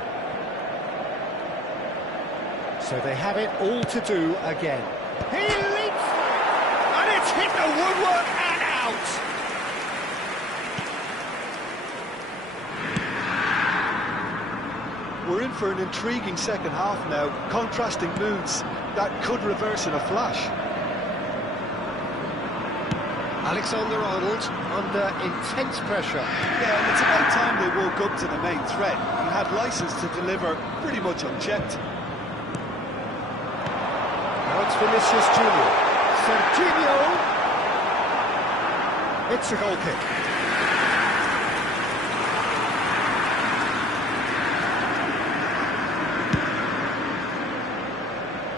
So they have it all to do again. He leaps for it, and it's hit the woodwork and out. we're in for an intriguing second half now. Contrasting moods that could reverse in a flash. Alexander-Arnold under intense pressure. Yeah, and it's about time they woke up to the main threat and had licence to deliver pretty much unchecked. Now it's Vinicius Junior. Serginho. It's a goal kick.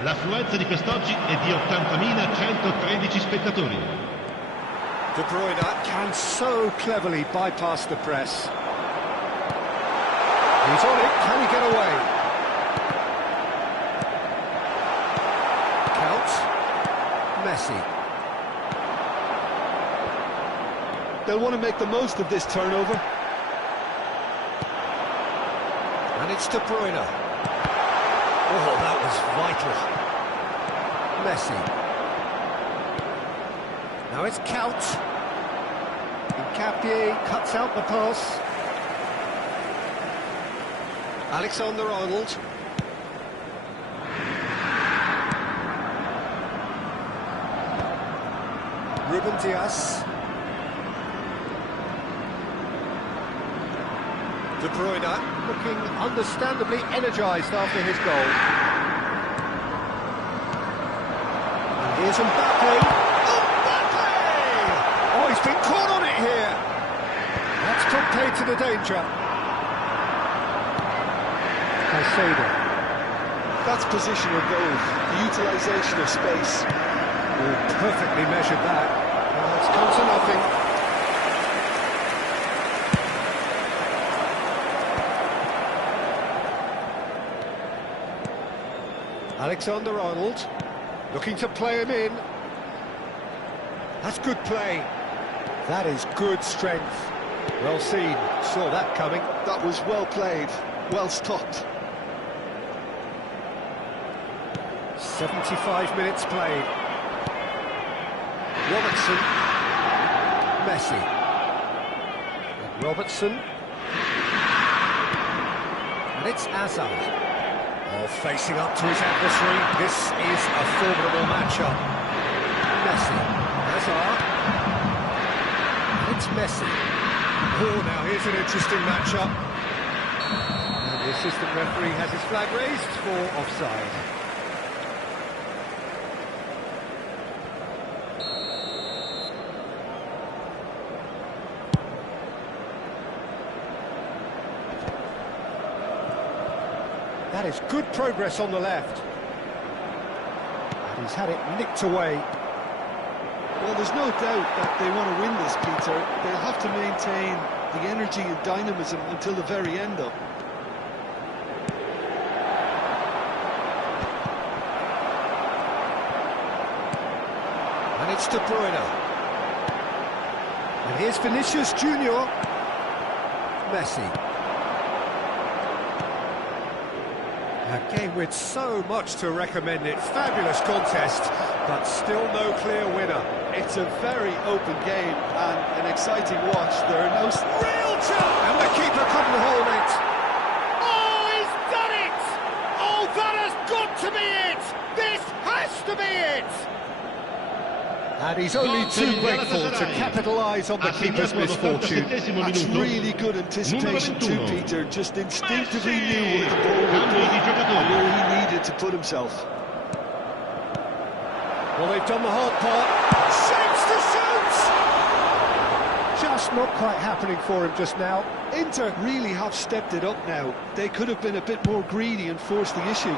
L'affluenza di quest'oggi è di 80.113 spettatori. De Bruyne can so cleverly bypass the press. He's on it, can he get away? Count. Messi. They'll want to make the most of this turnover. And it's De Bruyne. Oh, that was vital. Messi. Now it's Count. Capier cuts out the pass. Alexander-Arnold. Ruben Dias. De Bruyne looking understandably energised after his goal. And here's Mbappe. Mbappe! Oh, he's been caught on it here. That's put pay to the danger. Caicedo. That's positional goal, the utilisation of space. Oh, perfectly measured that. Well, it's come to nothing. Alexander-Arnold looking to play him in. That's good play. That is good strength. Well seen. Saw that coming. That was well played, well stopped. 75 minutes played. Robertson. Messi. And Robertson. And it's Hazard. Oh, facing up to his adversary. This is a formidable matchup. Messi. Hazard. It's Messi. Oh, now here's an interesting matchup. And the assistant referee has his flag raised for offside. That is good progress on the left. And he's had it nicked away. Well, there's no doubt that they want to win this, Peter. They'll have to maintain the energy and dynamism until the very end, though. And it's De Bruyne. And here's Vinicius Junior. Messi. A game with so much to recommend it. Fabulous contest, but still no clear winner. It's a very open game and an exciting watch. There are no... Real chance! And the keeper couldn't hold it. Oh, he's done it! Oh, that has got to be it! This has to be it! And he's only too grateful to capitalise on the keeper's misfortune. That's really good anticipation too, Peter. Just instinctively knew what the ball would do and where he needed to put himself. Well, they've done the hard part. Shapes to shoot! Just not quite happening for him just now. Inter really have stepped it up now. They could have been a bit more greedy and forced the issue.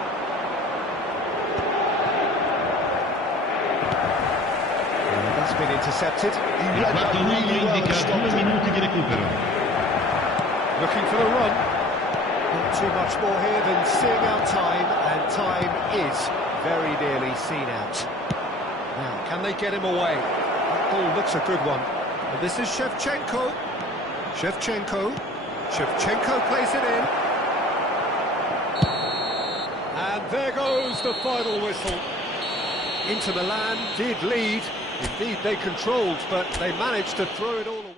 Been intercepted. Il quarto uomo indica 2 minuti di recupero. Looking for the run. Not too much more here than seeing out time, and time is very nearly seen out. Now, can they get him away? That ball looks a good one. And this is Shevchenko. Shevchenko plays it in. And there goes the final whistle. Inter Milan did lead. Indeed, they controlled, but they managed to throw it all away.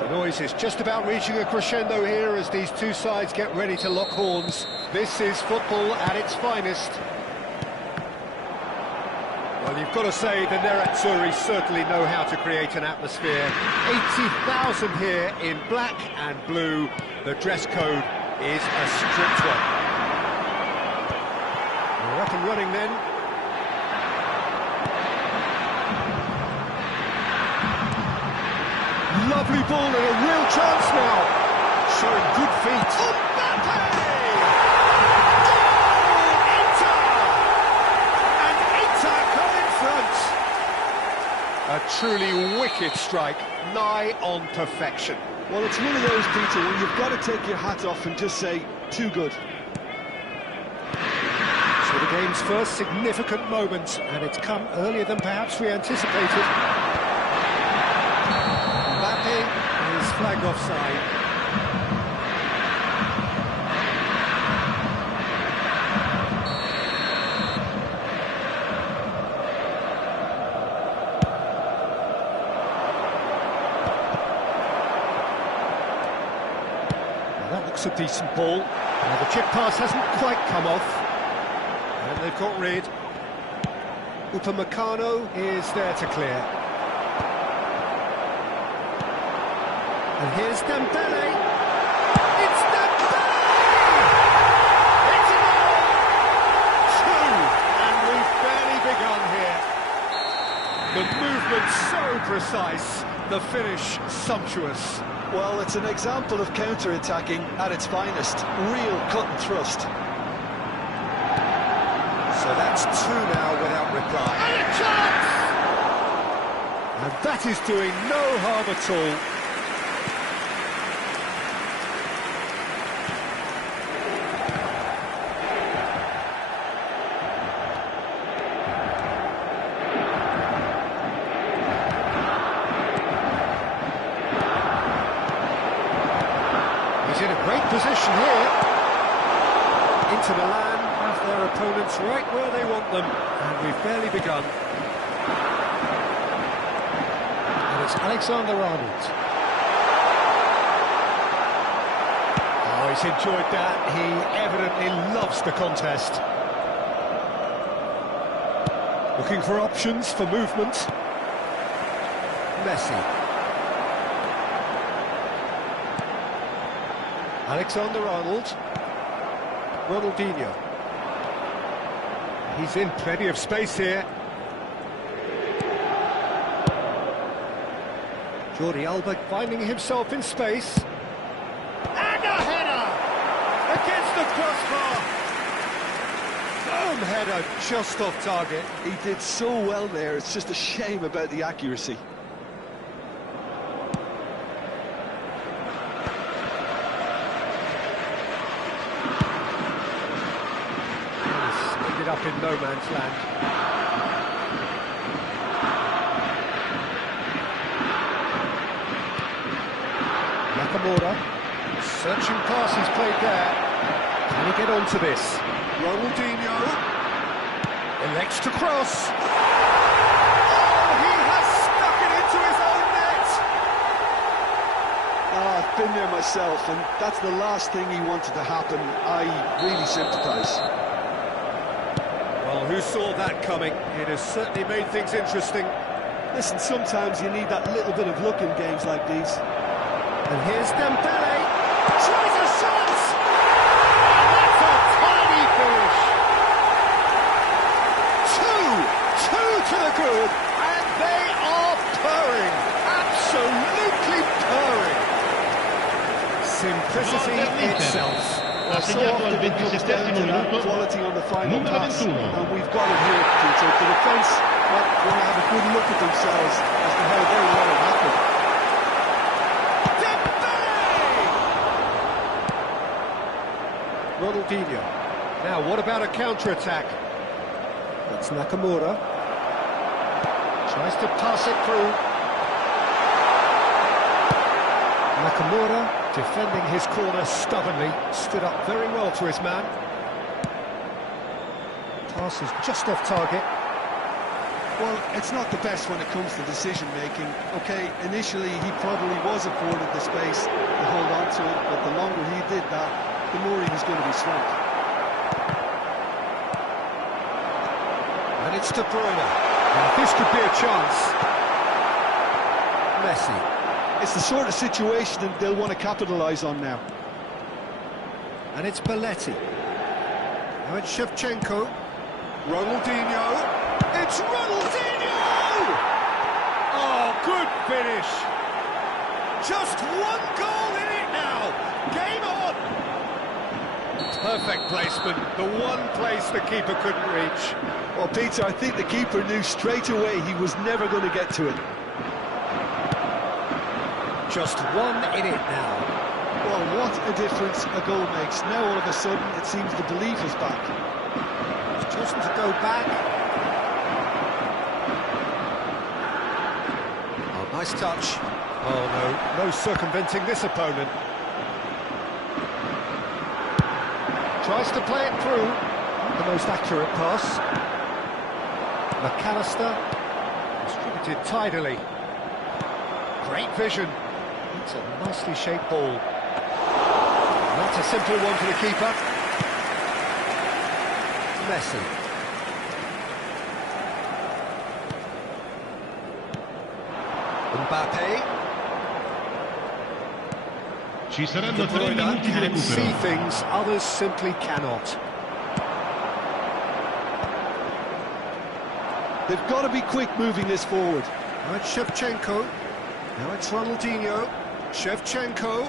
The noise is just about reaching a crescendo here as these two sides get ready to lock horns. This is football at its finest. Well, you've got to say the Nerazzurri certainly know how to create an atmosphere. 80,000 here in black and blue. The dress code is a strict one. We're up and running then. Lovely ball and a real chance now. Showing good feet. Mbappe! Goal! Inter! And Inter come in front. A truly wicked strike, nigh on perfection. Well, it's one of those, Peter, when you've got to take your hat off and just say, too good. So the game's first significant moment, and it's come earlier than perhaps we anticipated. Mbappe is flagged offside. That looks a decent ball. Now the chip pass hasn't quite come off. And they've got rid. Upamecano is there to clear. And here's Dembele. It's Dembele! It's a goal! Two! And we've barely begun here. The movement so precise, the finish sumptuous. Well, it's an example of counter-attacking at its finest. Real cut and thrust. So that's two now without reply. And a chance! And that is doing no harm at all. He's in a great position here. Inter Milan have their opponents right where they want them, and we've barely begun. And it's Alexander-Arnold. Oh, he's enjoyed that. He evidently loves the contest. Looking for options for movement. Messi. Alexander-Arnold. Ronaldinho. He's in plenty of space here. Jordi Alba finding himself in space. And a header! Against the crossbar! Boom header, just off target. He did so well there, it's just a shame about the accuracy. Up in no man's land. Nakamura, searching pass he's played there. Can he get onto this? Ronaldinho elects to cross. Oh, he has stuck it into his own net. Oh, I've been there myself, and that's the last thing he wanted to happen. I really sympathise. Well, who saw that coming? It has certainly made things interesting. Listen, sometimes you need that little bit of luck in games like these. And here's Dembele. Tries a shot! And that's a tiny finish. Two to the good, and they are purring. Absolutely Simplicity itself. Ha segnato al 27esimo minuto Quality on the final numero pass, 21. and we've got it here, Peter. The defence might want to have a good look at themselves as to how they let it happen. Ronaldinho. Now, what about a counter-attack? That's Nakamura. Tries to pass it through. Nakamura, defending his corner stubbornly, stood up very well to his man. Pass is just off target. Well, it's not the best when it comes to decision-making. OK, initially he probably was afforded the space to hold on to it, but the longer he did that, the more he was going to be swamped. And it's De Bruyne. Now, this could be a chance. Messi. It's the sort of situation that they'll want to capitalise on now. And it's Belletti. Now it's Shevchenko. Ronaldinho. It's Ronaldinho! Oh, good finish. Just one goal in it now. Game on. Perfect placement. The one place the keeper couldn't reach. Well, Peter, I think the keeper knew straight away he was never going to get to it. Just one in it now. Well, what a difference a goal makes. Now all of a sudden it seems the belief is back. He's chosen to go back. Oh, nice touch. Oh no, no circumventing this opponent. Tries to play it through. Not the most accurate pass. McAllister. Distributed tidily. Great vision. It's a nicely shaped ball. Not a simple one for the keeper. Messi. Mbappe. Ci saranno De 3 Bruyne minuti di can see recupero. things others simply cannot. They've got to be quick moving this forward. Now it's Shevchenko. Now it's Ronaldinho. Shevchenko.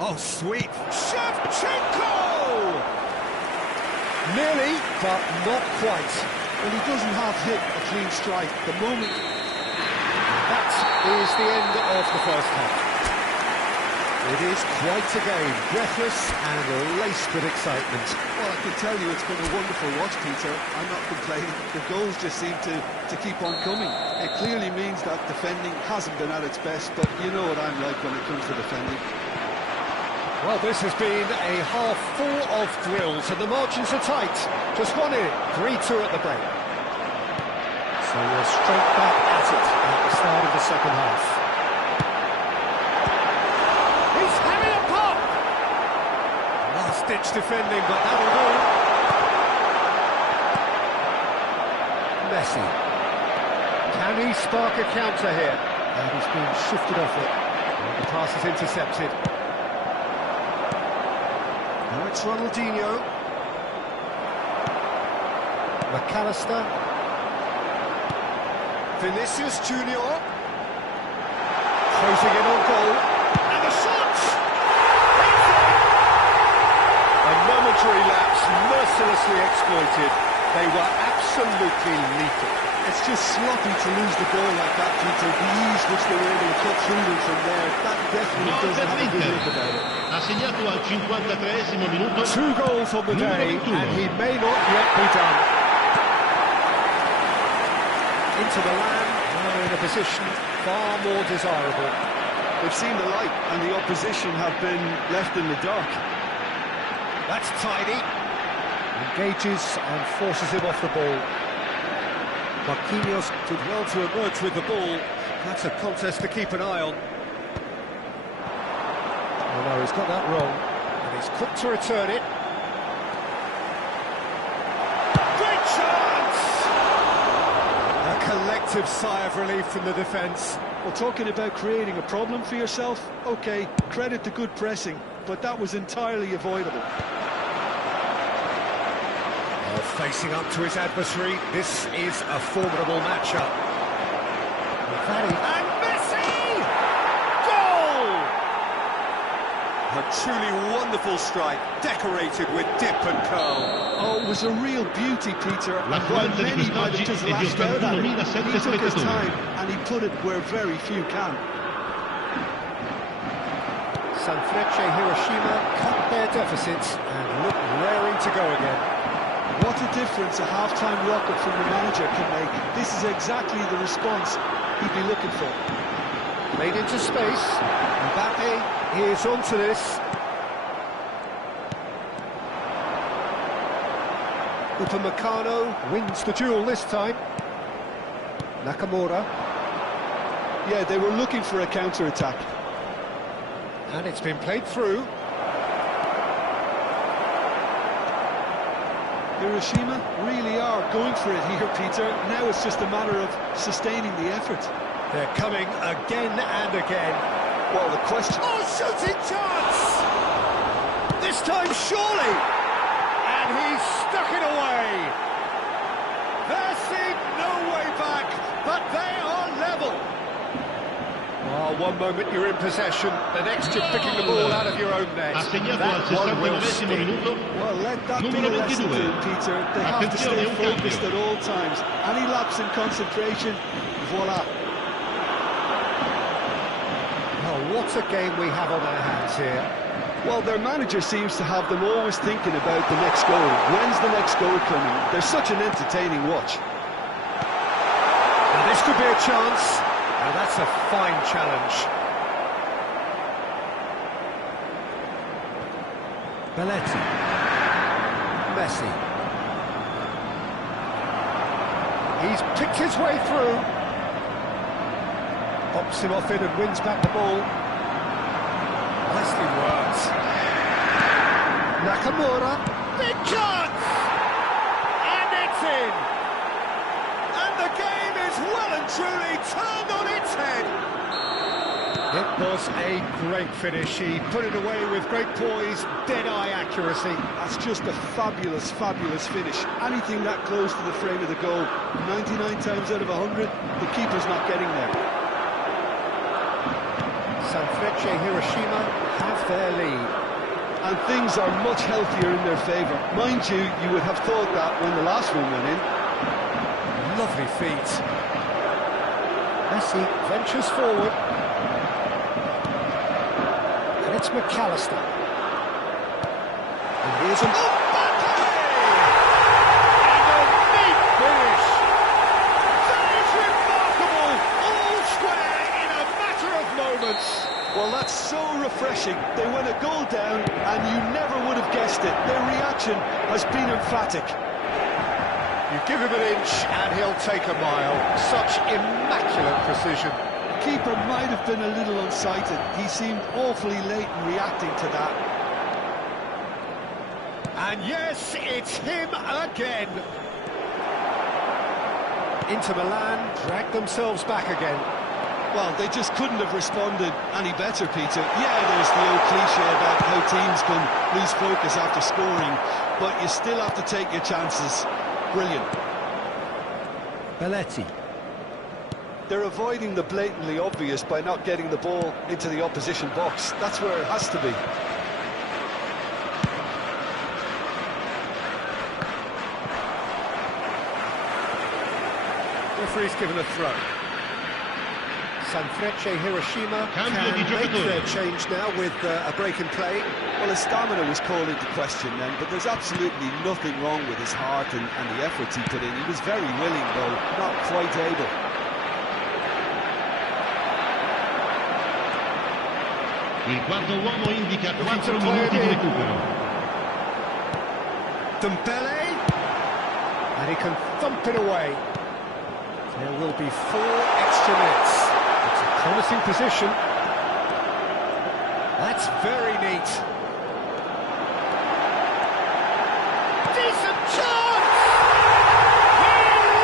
Oh, sweet. Shevchenko! Nearly, but not quite. Well, he doesn't have hit a clean strike. The moment... That is the end of the first half. It is quite a game, breathless and laced with excitement. Well, I can tell you it's been a wonderful watch, Peter. I'm not complaining. The goals just seem to keep on coming. It clearly means that defending hasn't been at its best, but you know what I'm like when it comes to defending. Well, this has been a half full of thrills, and the margins are tight. Just one in it, 3-2 at the break. So we're straight back at it at the start of the second half. He's having a pop! Last-ditch defending, but that'll do. Messi. Can he spark a counter here? And he's been shifted off it. And the pass is intercepted. Now it's Ronaldinho. McAllister. Vinicius Junior. Closing in on goal. And the shot! A momentary lapse, mercilessly exploited. They were absolutely lethal. It's just sloppy to lose the ball like that, Peter. The ease which they were able to cut through them from there, that definitely doesn't have a good look about it. Ha segnato al 53esimo minuto. 2 goals on the day, Numero 21. and he may not yet be done. Into the land, now in a position far more desirable. They've seen the light, and the opposition have been left in the dark. That's tidy. Engages and forces him off the ball. Marquinhos did well to emerge with the ball. That's a contest to keep an eye on. Oh no, he's got that wrong. And he's quick to return it. Great chance! A collective sigh of relief from the defence. Well, talking about creating a problem for yourself, OK, credit to good pressing, but that was entirely avoidable. Facing up to his adversary, this is a formidable matchup. And Messi! Goal! A truly wonderful strike, decorated with dip and curl. Oh, it was a real beauty, Peter. While L'affluenza di many might have quest'oggi just è di lashed out at it, he 81.700 took his spettatori. time and he put it where very few can. Sanfrecce Hiroshima cut their deficits and look raring to go again. What a difference a half-time rocket from the manager can make. This is exactly the response he'd be looking for. Made into space. Mbappe is onto this. Upamecano wins the duel this time. Nakamura. Yeah, they were looking for a counter-attack. And it's been played through. Hiroshima really are going for it here, Peter. Now it's just a matter of sustaining the effort. They're coming again and again. Well, the question... Oh, shooting chance! This time, surely! And he's stuck it away! There seemed no way back, but they are level! Oh, one moment you're in possession, the next you're picking the ball out of your own net. Ha segnato That al one will 69esimo stick. minuto. Well, let that be Numero a lesson to 22. him, Peter. They have to Attenzione, stay un cambio. focused at all times. Any lapse in concentration, voila. Oh, what a game we have on our hands here. Well, their manager seems to have them always thinking about the next goal. When's the next goal coming? They're such an entertaining watch. And this could be a chance, and that's a fine challenge. Belletti. Messi. He's picked his way through. Pops him off in and wins back the ball. Nicely worked. Nakamura. Big chance! And it's in! And the game is well and truly turned on its head. It was a great finish. He put it away with great poise, dead-eye accuracy. That's just a fabulous, fabulous finish. Anything that close to the frame of the goal, 99 times out of 100, the keeper's not getting there. Sanfrecce Hiroshima have their lead. And things are much healthier in their favour. Mind you, you would have thought that when the last one went in. Lovely feet. Messi ventures forward. And it's McAllister. And here's an... Oh, Mbappe! And a neat finish! That is remarkable! All square in a matter of moments. Well, that's so refreshing. They went a goal down, and you never would have guessed it. Their reaction has been emphatic. You give him an inch, and he'll take a mile. Such immaculate precision. The keeper might have been a little unsighted. He seemed awfully late in reacting to that. And yes, it's him again. Inter Milan drag themselves back again. Well, they just couldn't have responded any better, Peter. Yeah, there's the old cliche about how teams can lose focus after scoring, but you still have to take your chances. Brilliant. Belletti. They're avoiding the blatantly obvious by not getting the ball into the opposition box. That's where it has to be. Referee's given a throw. Sanfrecce Hiroshima Cambio can di make giocatore. their change now with a break in play. Well, his stamina was called into question then, but there's absolutely nothing wrong with his heart and the efforts he put in. He was very willing, though, not quite able. Il quarto uomo indica Looking 4 to play minuti it di in. recupero. Dembele. And he can thump it away. There will be 4 extra minutes. It's a promising position. That's very neat. Decent chance! He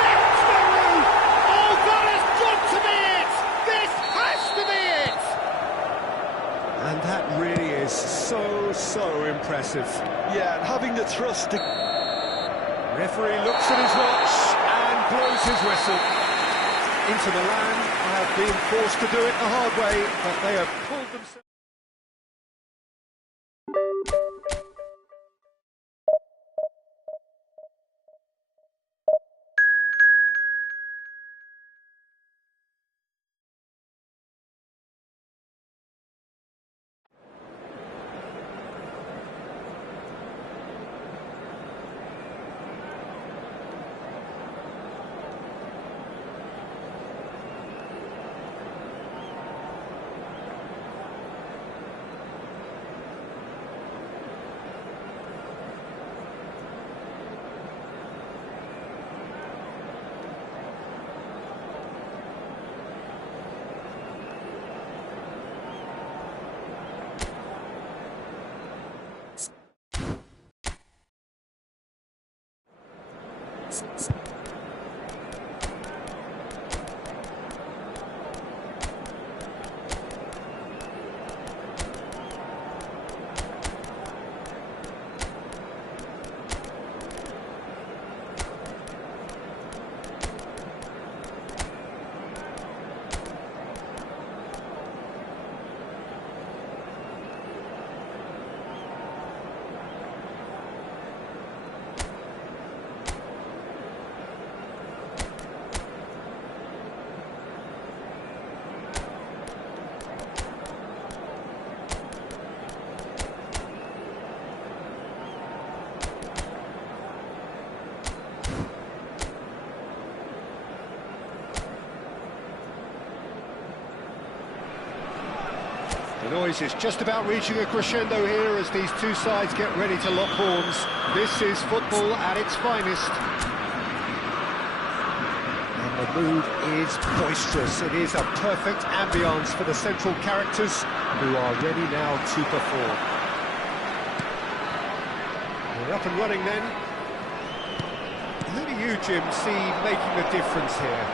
left the roof! Oh, that has got to be it! This has to be it! And that really is so impressive. Yeah, and having the thrust to... Referee looks at his watch and blows his whistle. Inter Milan have been forced to do it the hard way, but they have pulled themselves... noise is just about reaching a crescendo here as these two sides get ready to lock horns. This is football at its finest. And the mood is boisterous. It is a perfect ambience for the central characters who are ready now to perform. We're up and running then. Who do you, Jim, see making the difference here?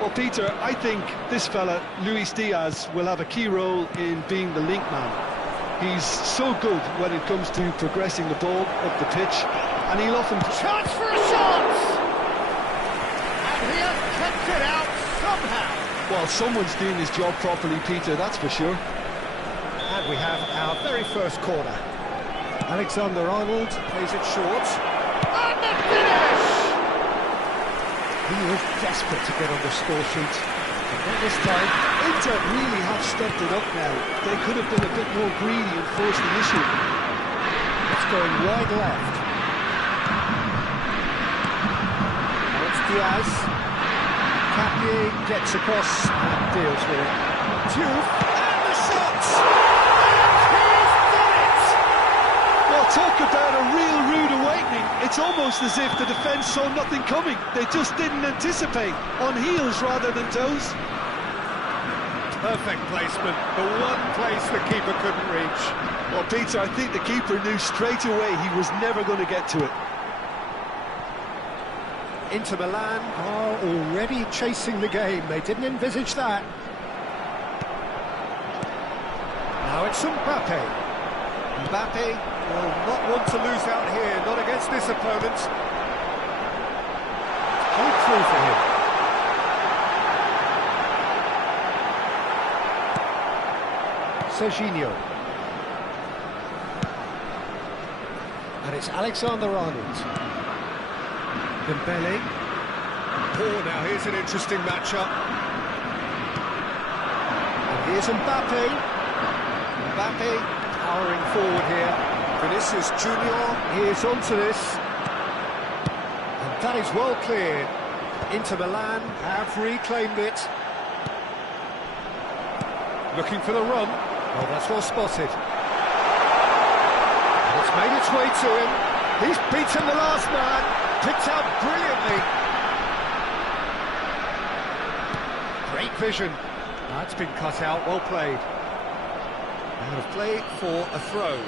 Well, Peter, I think this fella, Luis Diaz, will have a key role in being the link man. He's so good when it comes to progressing the ball up the pitch, and he'll often... Chance for a shot! And he has kept it out somehow. Well, someone's doing his job properly, Peter, that's for sure. And we have our very first corner. Alexander-Arnold plays it short. And the finish! He is desperate to get on the score sheet. But not this time. Inter really have stepped it up now. They could have been a bit more greedy and forced the issue. It's going wide left. Now it's Diaz. Capier gets across and deals with it. Diouf, and the shot! He's done it! Well, talk about a real rude awakening. It's almost as if the defence saw nothing coming. They just didn't anticipate. On heels rather than toes. Perfect placement, the one place the keeper couldn't reach. Well, Peter, I think the keeper knew straight away he was never going to get to it. Inter Milan are already chasing the game. They didn't envisage that. Now it's Mbappe. Mbappe will not want to lose out here, not against this opponent. Good through for him. Serginho. And it's Alexander-Arnold. Dembele. Oh, now here's an interesting matchup. And here's Mbappe. Mbappe powering forward here. Vinicius Junior is onto this. And that is well cleared. Inter Milan have reclaimed it. Looking for the run. Oh, that's well spotted. And it's made its way to him. He's beaten the last man. Picked out brilliantly. Great vision. That's been cut out, well played. Out of play for a throw.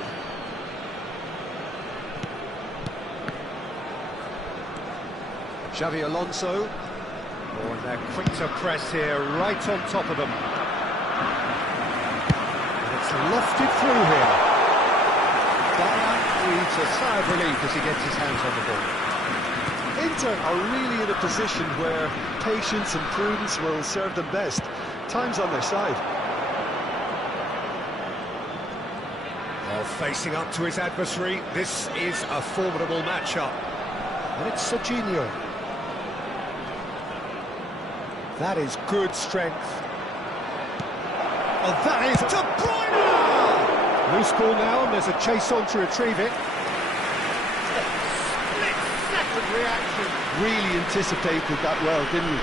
Xavi Alonso. Oh, and they're quick to press here, right on top of them. And it's lofted through here. Dyer breathes a sigh of relief as he gets his hands on the ball. Inter are really in a position where patience and prudence will serve them best. Time's on their side. Well, facing up to his adversary, this is a formidable matchup. And it's Serginho. That is good strength. Oh, that is De Bruyne! Loose ball now, and there's a chase on to retrieve it. Split-second reaction. Really anticipated that well, didn't he?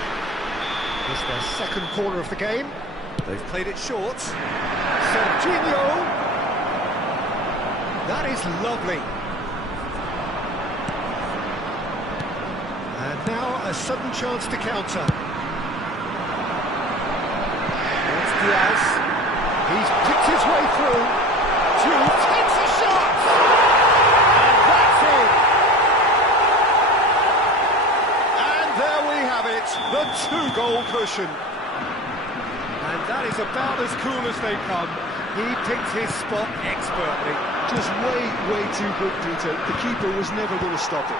It's their second corner of the game. They've played it short. Serginho. That is lovely. And now a sudden chance to counter. There's Diaz. He's picked his way through. Diouf takes a shot! And that's it! And there we have it, the two-goal cushion. And that is about as cool as they come. He picked his spot expertly. Just way too good, Peter. The keeper was never going to stop it.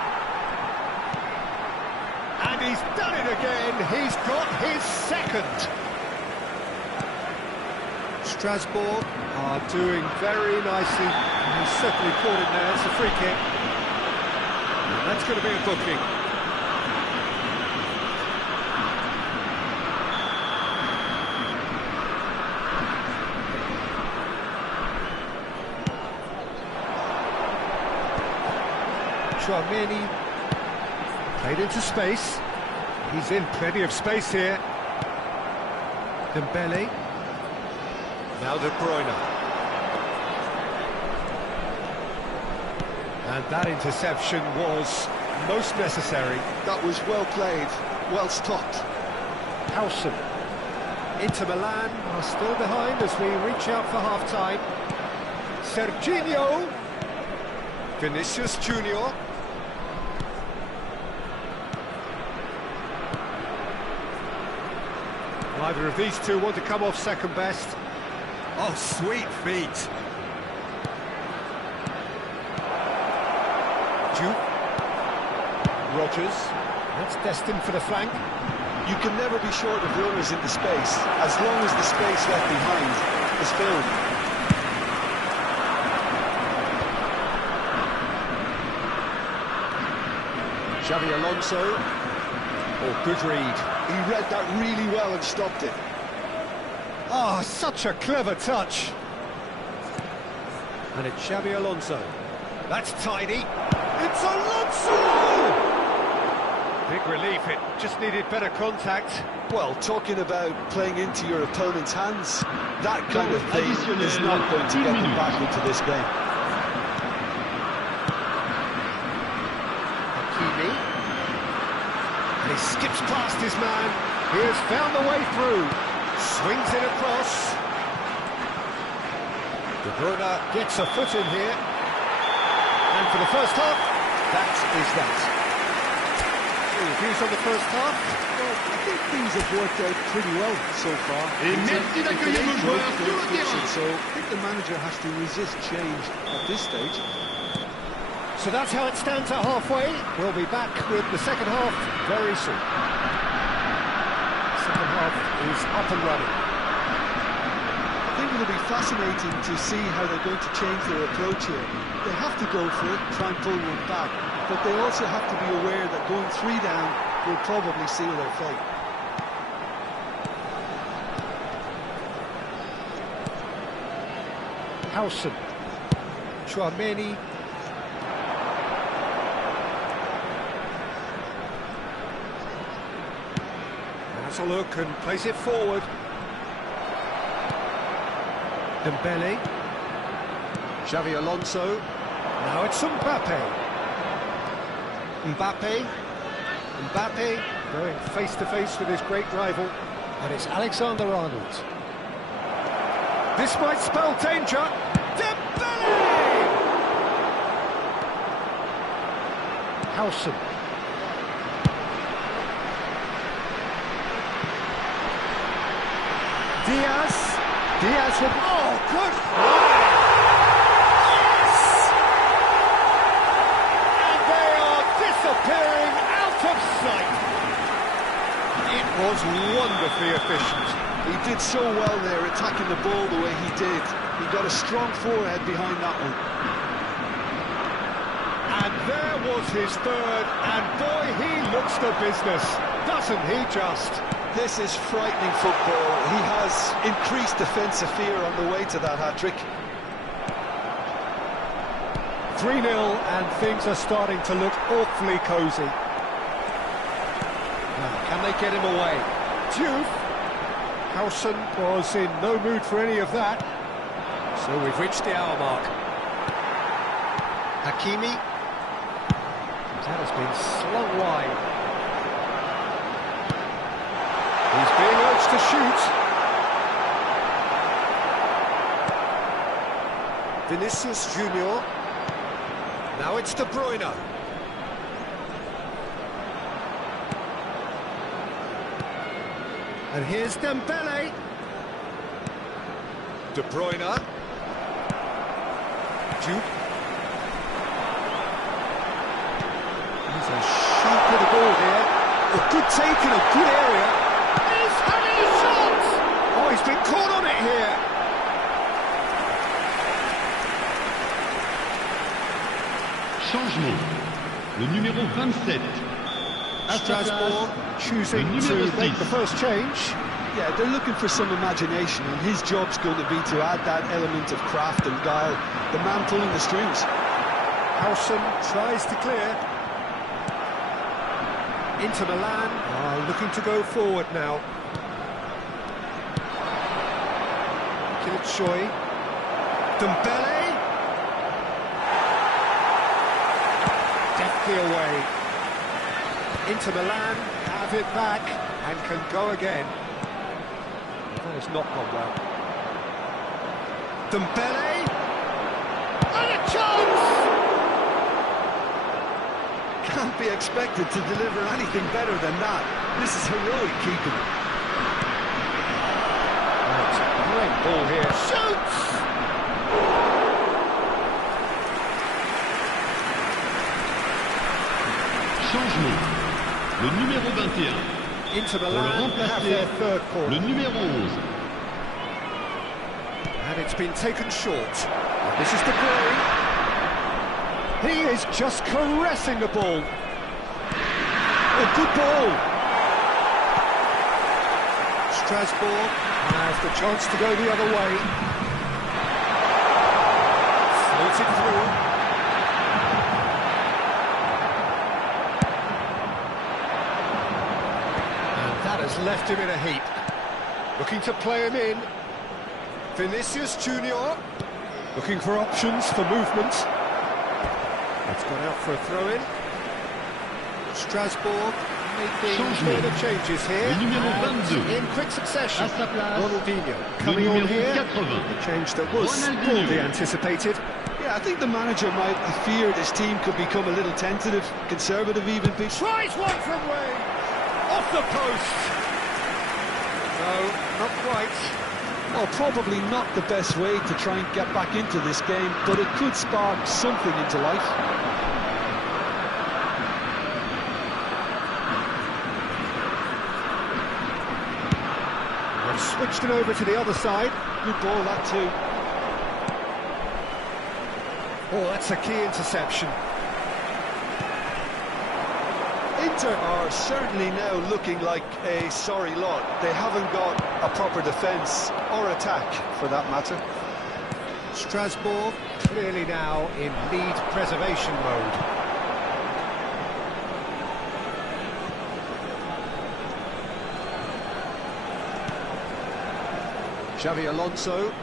And he's done it again. He's got his second. Strasbourg are doing very nicely. And he's certainly caught it now. It's a free kick. And that's going to be a booking. Chouameni played into space. He's in plenty of space here. Dembele. Now De Bruyne. And that interception was most necessary. That was well played, well stopped. Howson. Inter Milan are still behind as we reach out for half-time. Serginho. Vinicius Junior. Neither of these two want to come off second best. Oh, sweet feet. Duke. Rogers. That's destined for the flank. You can never be short of runners in the space, as long as the space left behind is filled. Xavi Alonso. Oh, good read. He read that really well and stopped it. Oh, such a clever touch. And it's Xavi Alonso. That's tidy. It's Alonso! Big relief, it just needed better contact. Well, talking about playing into your opponent's hands, that kind of thing is not going to get them back into this game. Hakimi. And he skips past his man. He has found the way through. Swings it across. De Bruyne gets a foot in here. And for the first half, that is that. Views on the first half? Well, I think things have worked out pretty well so far. Et merci d'accueillir nos joueurs sur le terrain. So I think the manager has to resist change at this stage. So that's how it stands at halfway. We'll be back with the second half very soon. Second half is up and running. I think it'll be fascinating to see how they're going to change their approach here. They have to go for it, try and pull one back, but they also have to be aware that going 3 down will probably seal their fate. Howson. Chouameni. Has a look and plays it forward. Dembele. Xavi Alonso. Now it's Mbappe. Mbappe going face-to-face with his great rival. And it's Alexander-Arnold. This might spell danger. Dembele! Howson. Diaz with... Oh, good! Yes! And they are disappearing out of sight. It was wonderfully efficient. He did so well there, attacking the ball the way he did. He got a strong forehead behind that one. And there was his third, and boy, he looks the business, doesn't he just? This is frightening football. He has increased defensive fear on the way to that hat-trick. 3-0, and things are starting to look awfully cosy. Now, can they get him away? Diouf. Howson was in no mood for any of that. So we've reached the hour mark. Hakimi. That has been slung wide. He's being urged to shoot. Vinicius Junior. Now it's De Bruyne. And here's Dembele. De Bruyne. Duke. He's a sharp little ball here. A good take in a good area. He's having a shot! Oh, he's been caught on it here. Changement. Le numéro 27. Strasbourg choosing to make the first change. Yeah, they're looking for some imagination, and his job's going to be to add that element of craft and guile, the man pulling the strings. Howson tries to clear. Inter Milan are looking to go forward now. Kilitshoy. Dembele. quickly away. Into Milan, have it back, and can go again. That has not gone well. Dembele! And a chance! Can't be expected to deliver anything better than that. This is heroic keeping. That's a great ball here. Shoots! Changement. Le numéro 21. Into Pour le Milan, have their remplacer, third corner. le numéro 11. And it's been taken short. This is De Bruyne. He is just caressing the ball. A good ball. Strasbourg has the chance to go the other way. Floated through. And that has left him in a heap. Looking to play him in. Vinicius Junior, looking for options for movement. It's gone out for a throw-in. Strasbourg making further changes here. Le numéro And 22. in quick succession, À sa place, Ronaldinho le coming on numéro here. 80. A change that was Ronaldinho. broadly anticipated. Yeah, I think the manager might have feared his team could become a little tentative, conservative even. Tries one from way, off the post. No, not quite. Well, probably not the best way to try and get back into this game, but it could spark something into life. They've switched it over to the other side. Good ball, that too. Oh, that's a key interception. Inter are certainly now looking like a sorry lot. They haven't got a proper defence or attack, for that matter. Strasbourg clearly now in lead preservation mode. Xavi Alonso.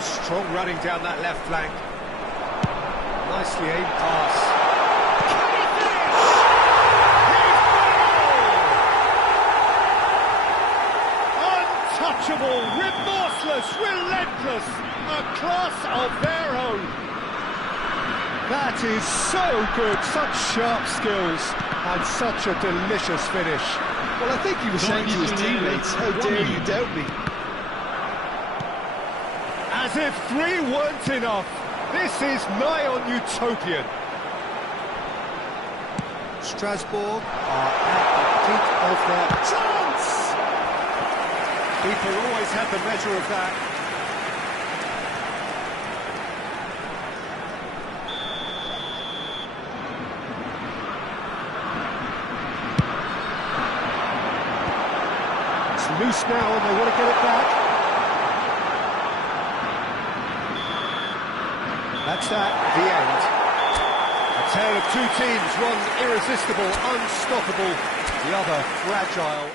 Strong running down that left flank. Nicely aimed pass. Can he finish? He's untouchable, remorseless, relentless, a class of their own. That is so good, such sharp skills, and such a delicious finish. Well, I think he was saying to his teammates, how dare you doubt me? As if 3 weren't enough. This is nigh on utopian. Strasbourg are at the peak of their chance! People always had the measure of that. It's loose now and they want to get it back. That's that, the end. A tale of two teams, one irresistible, unstoppable, the other fragile.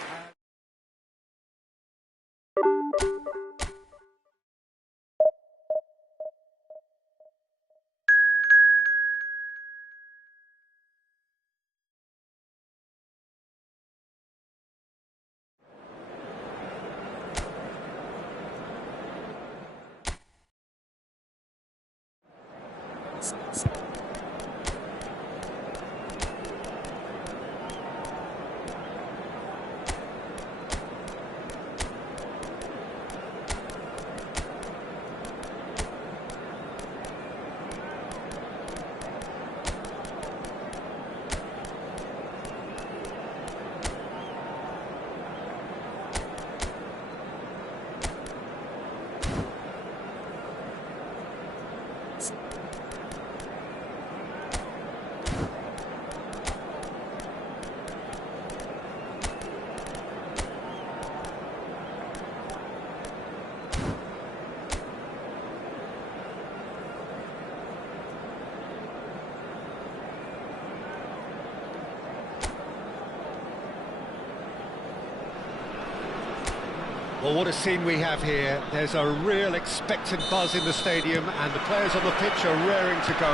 Well, what a scene we have here. There's a real expectant buzz in the stadium, and the players on the pitch are raring to go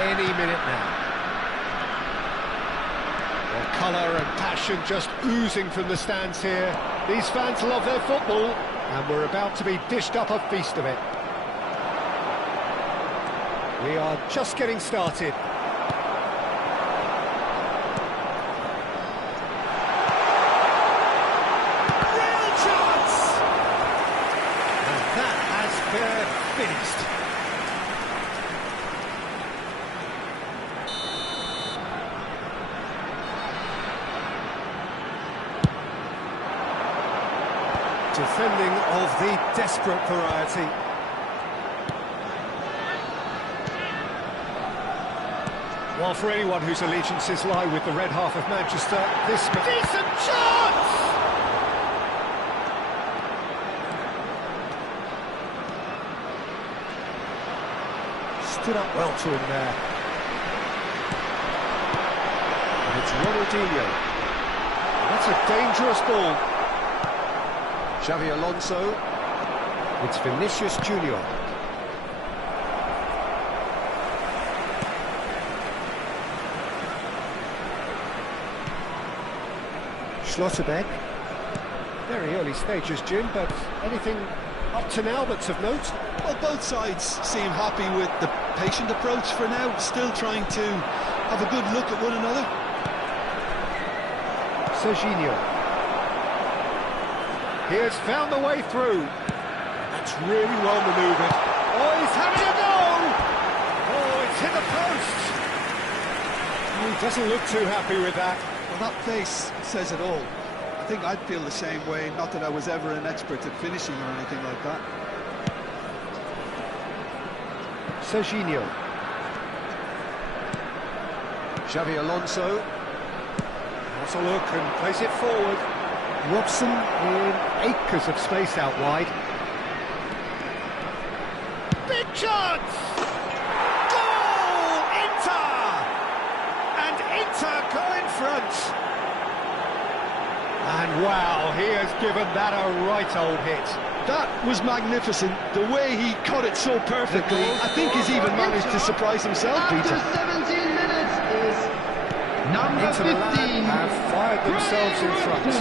any minute now. Well, colour and passion just oozing from the stands here. These fans love their football, and we're about to be dished up a feast of it. We are just getting started. Real chance! And that has finished. Defending of the desperate variety. Well, for anyone whose allegiances lie with the red half of Manchester, this decent chance! Stood up well to him there. And it's Ronaldinho. That's a dangerous ball. Xavi Alonso. It's Vinicius Junior. Schlotterbeck. Very early stages, Jim, but anything up to now that's of note? Well, both sides seem happy with the patient approach for now, still trying to have a good look at one another. Serginho. He has found the way through. That's really well manoeuvred. Oh, he's having a go! Oh, it's hit the post! Oh, he doesn't look too happy with that. Well, that face says it all. I think I'd feel the same way, not that I was ever an expert at finishing or anything like that. Serginho. Xavi Alonso. Has a look and plays it forward. Robson in acres of space out wide. Big chance! Goal! Inter! And Inter go in front. And wow, he has given that a right old hit. That was magnificent. The way he cut it so perfectly. I think he's even managed to surprise himself, Peter. After 17 minutes is number Inter 15. Milan have fired themselves in front.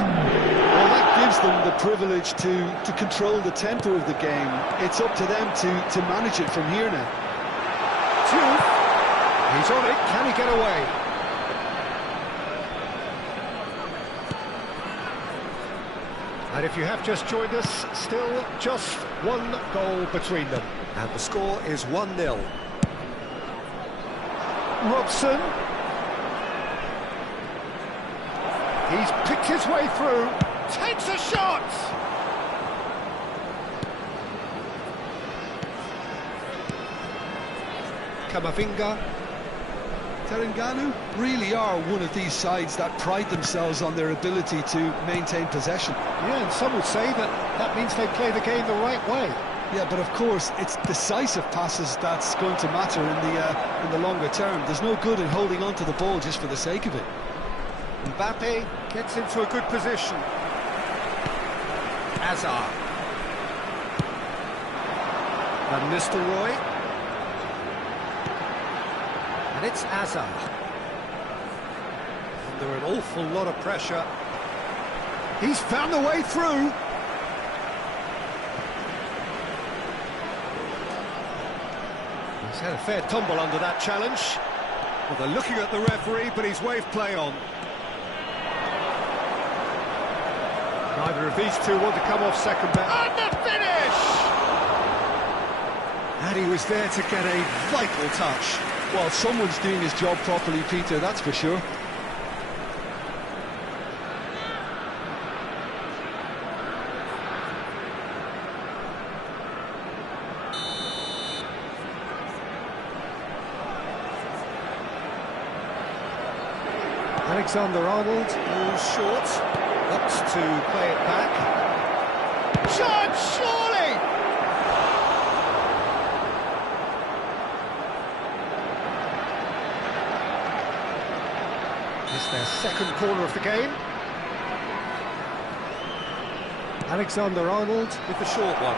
Well, that gives them the privilege to control the tempo of the game. It's up to them to manage it from here now. He's on it. Can he get away? And if you have just joined us, still just one goal between them. And the score is 1-0. Robson. He's picked his way through. Takes a shot! Camavinga. Terengganu really are one of these sides that pride themselves on their ability to maintain possession. Yeah, and some would say that means they play the game the right way. Yeah, but of course, it's decisive passes that's going to matter in the longer term. There's no good in holding on to the ball just for the sake of it. Mbappe gets into a good position. Hazard. Van Nistelrooy. And it's Hazard. Under an awful lot of pressure. He's found the way through. He's had a fair tumble under that challenge. Well, they're looking at the referee, but he's waved play on. Neither of these two want to come off second best. And the finish! And he was there to get a vital touch. Well, someone's doing his job properly, Peter, that's for sure. Alexander-Arnold moves short, opts to play it back. Chance, surely! It's their second corner of the game. Alexander-Arnold with the short one.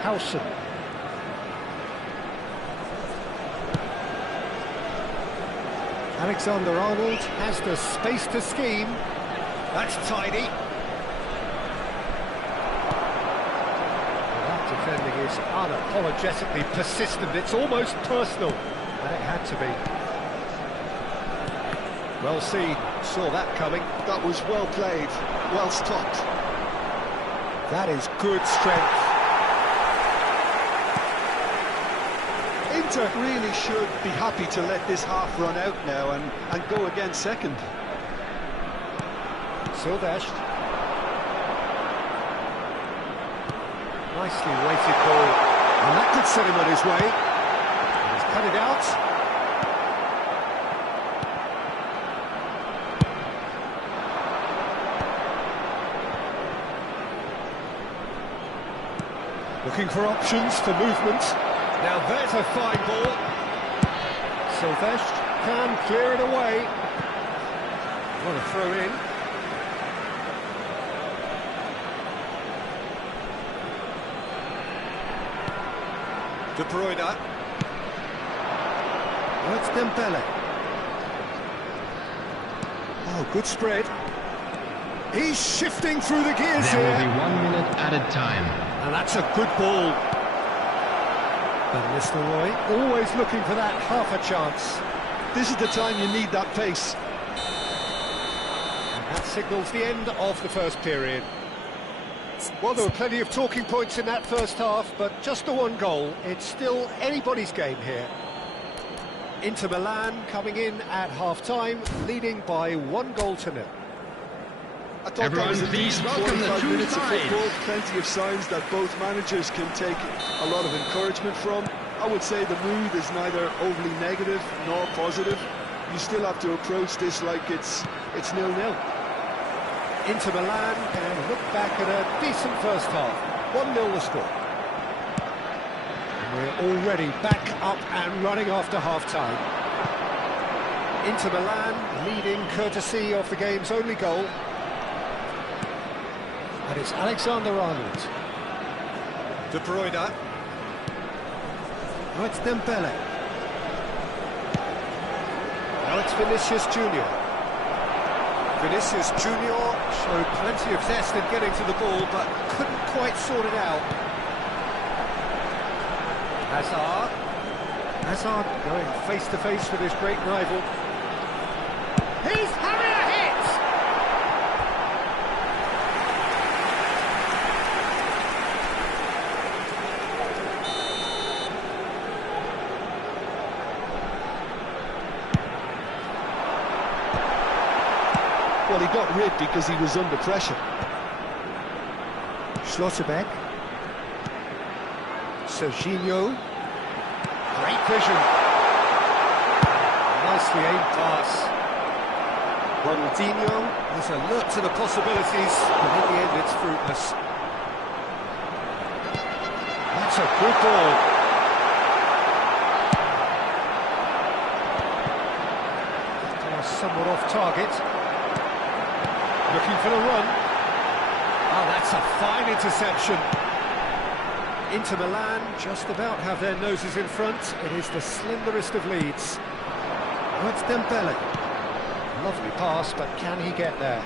Howson. Alexander-Arnold has the space to scheme. That's tidy. That defending is unapologetically persistent. It's almost personal, and it had to be. Well seen, saw that coming. That was well played, well stopped. That is good strength. Inter really should be happy to let this half run out now and go again second. Silvestre. Nicely weighted ball. And that could set him on his way. He's cut it out. Looking for options for movement. Now there's a fine ball. Silvestre can clear it away. What a throw in. De Bruyne. Well, it's Dembele. Oh, good spread. He's shifting through the gears There will here. be 1 minute added time. And that's a good ball. Van Nistelrooy always looking for that half a chance. This is the time you need that pace. And that signals the end of the first period. Well, there were plenty of talking points in that first half, but just the one goal. It's still anybody's game here. Inter Milan coming in at half-time, leading by 1-0. I thought that was a Everyone, please decent welcome the 45 two minutes of sides. football. Plenty of signs that both managers can take a lot of encouragement from. I would say the mood is neither overly negative nor positive. You still have to approach this like it's 0-0. Inter Milan can look back at a decent first half. 1-0 the score. And we're already back up and running after half-time. Inter Milan leading courtesy of the game's only goal. And it's Alexander-Arnold. De Bruyne. Now it's Dembele. Now it's Vinicius Junior. Vinicius Junior showed plenty of zest in getting to the ball, but couldn't quite sort it out. Hazard. Hazard going face-to-face with his great rival. He's having a hit! Well, he got rid because he was under pressure. Schlotterbeck. Serginho. Great vision. Nicely aimed pass. Ronaldinho is alert to the possibilities, but in the end it's fruitless. That's a good ball. Somewhat off target. Looking for the run. Oh, that's a fine interception. Inter Milan just about have their noses in front. It is the slenderest of leads. Oh, it's Dembele. Lovely pass, but can he get there?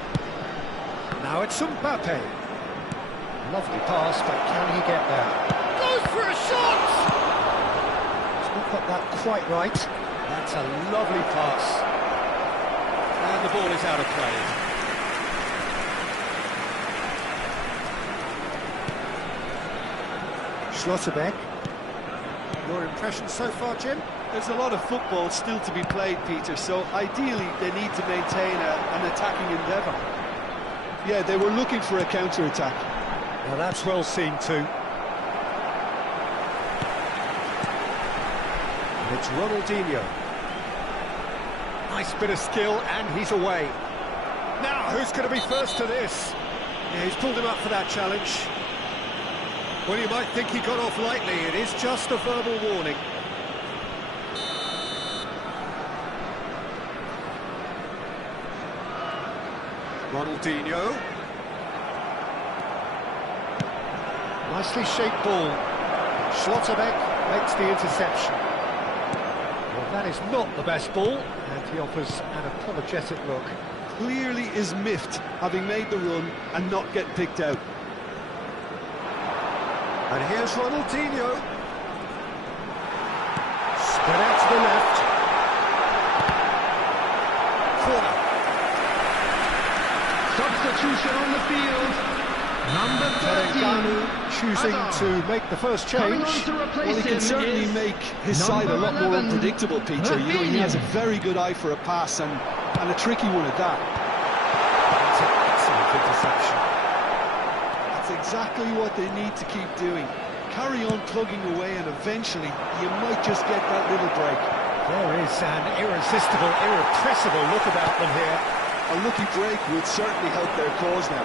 Now it's Mbappe. Lovely pass, but can he get there? Goes for a shot! He's not got that quite right. That's a lovely pass. And the ball is out of play. Schlotterbeck. Your impression so far, Jim? There's a lot of football still to be played, Peter, so ideally they need to maintain an attacking endeavour. Yeah, they were looking for a counter-attack. Now that's well seen too. And it's Ronaldinho. Nice bit of skill, and he's away. Now, who's going to be first to this? Yeah, he's pulled him up for that challenge. Well, you might think he got off lightly. It is just a verbal warning. Ronaldinho. Nicely shaped ball. Schlotterbeck makes the interception. Well, that is not the best ball, and he offers an apologetic look. Clearly is miffed, having made the run and not getting picked out. And here's Ronaldinho. Spread out to the left. Corner. Substitution on the field. Number 13. Choosing to make the first Coming change. on to replace Well, he can him certainly is make his side a lot more 11, unpredictable, Peter. You know, he has a very good eye for a pass and a tricky one at that. That's an excellent interception. That's exactly what they need to keep doing. Carry on plugging away and eventually you might just get that little break. There is an irresistible, irrepressible look about them here. A lucky break would certainly help their cause now.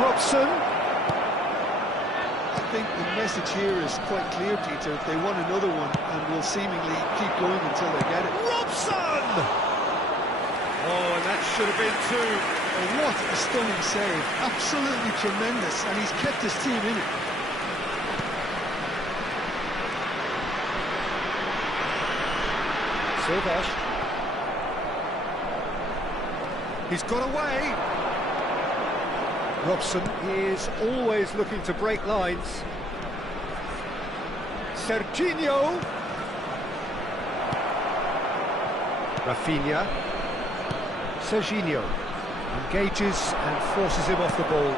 Robson. I think the message here is quite clear, Peter. They want another one and will seemingly keep going until they get it. Robson! Oh, and that should have been two. Oh, what a stunning save. Absolutely tremendous, and he's kept his team in it. Silvash. He's got away. Robson is always looking to break lines. Serginho. Rafinha. Serginho engages and forces him off the ball.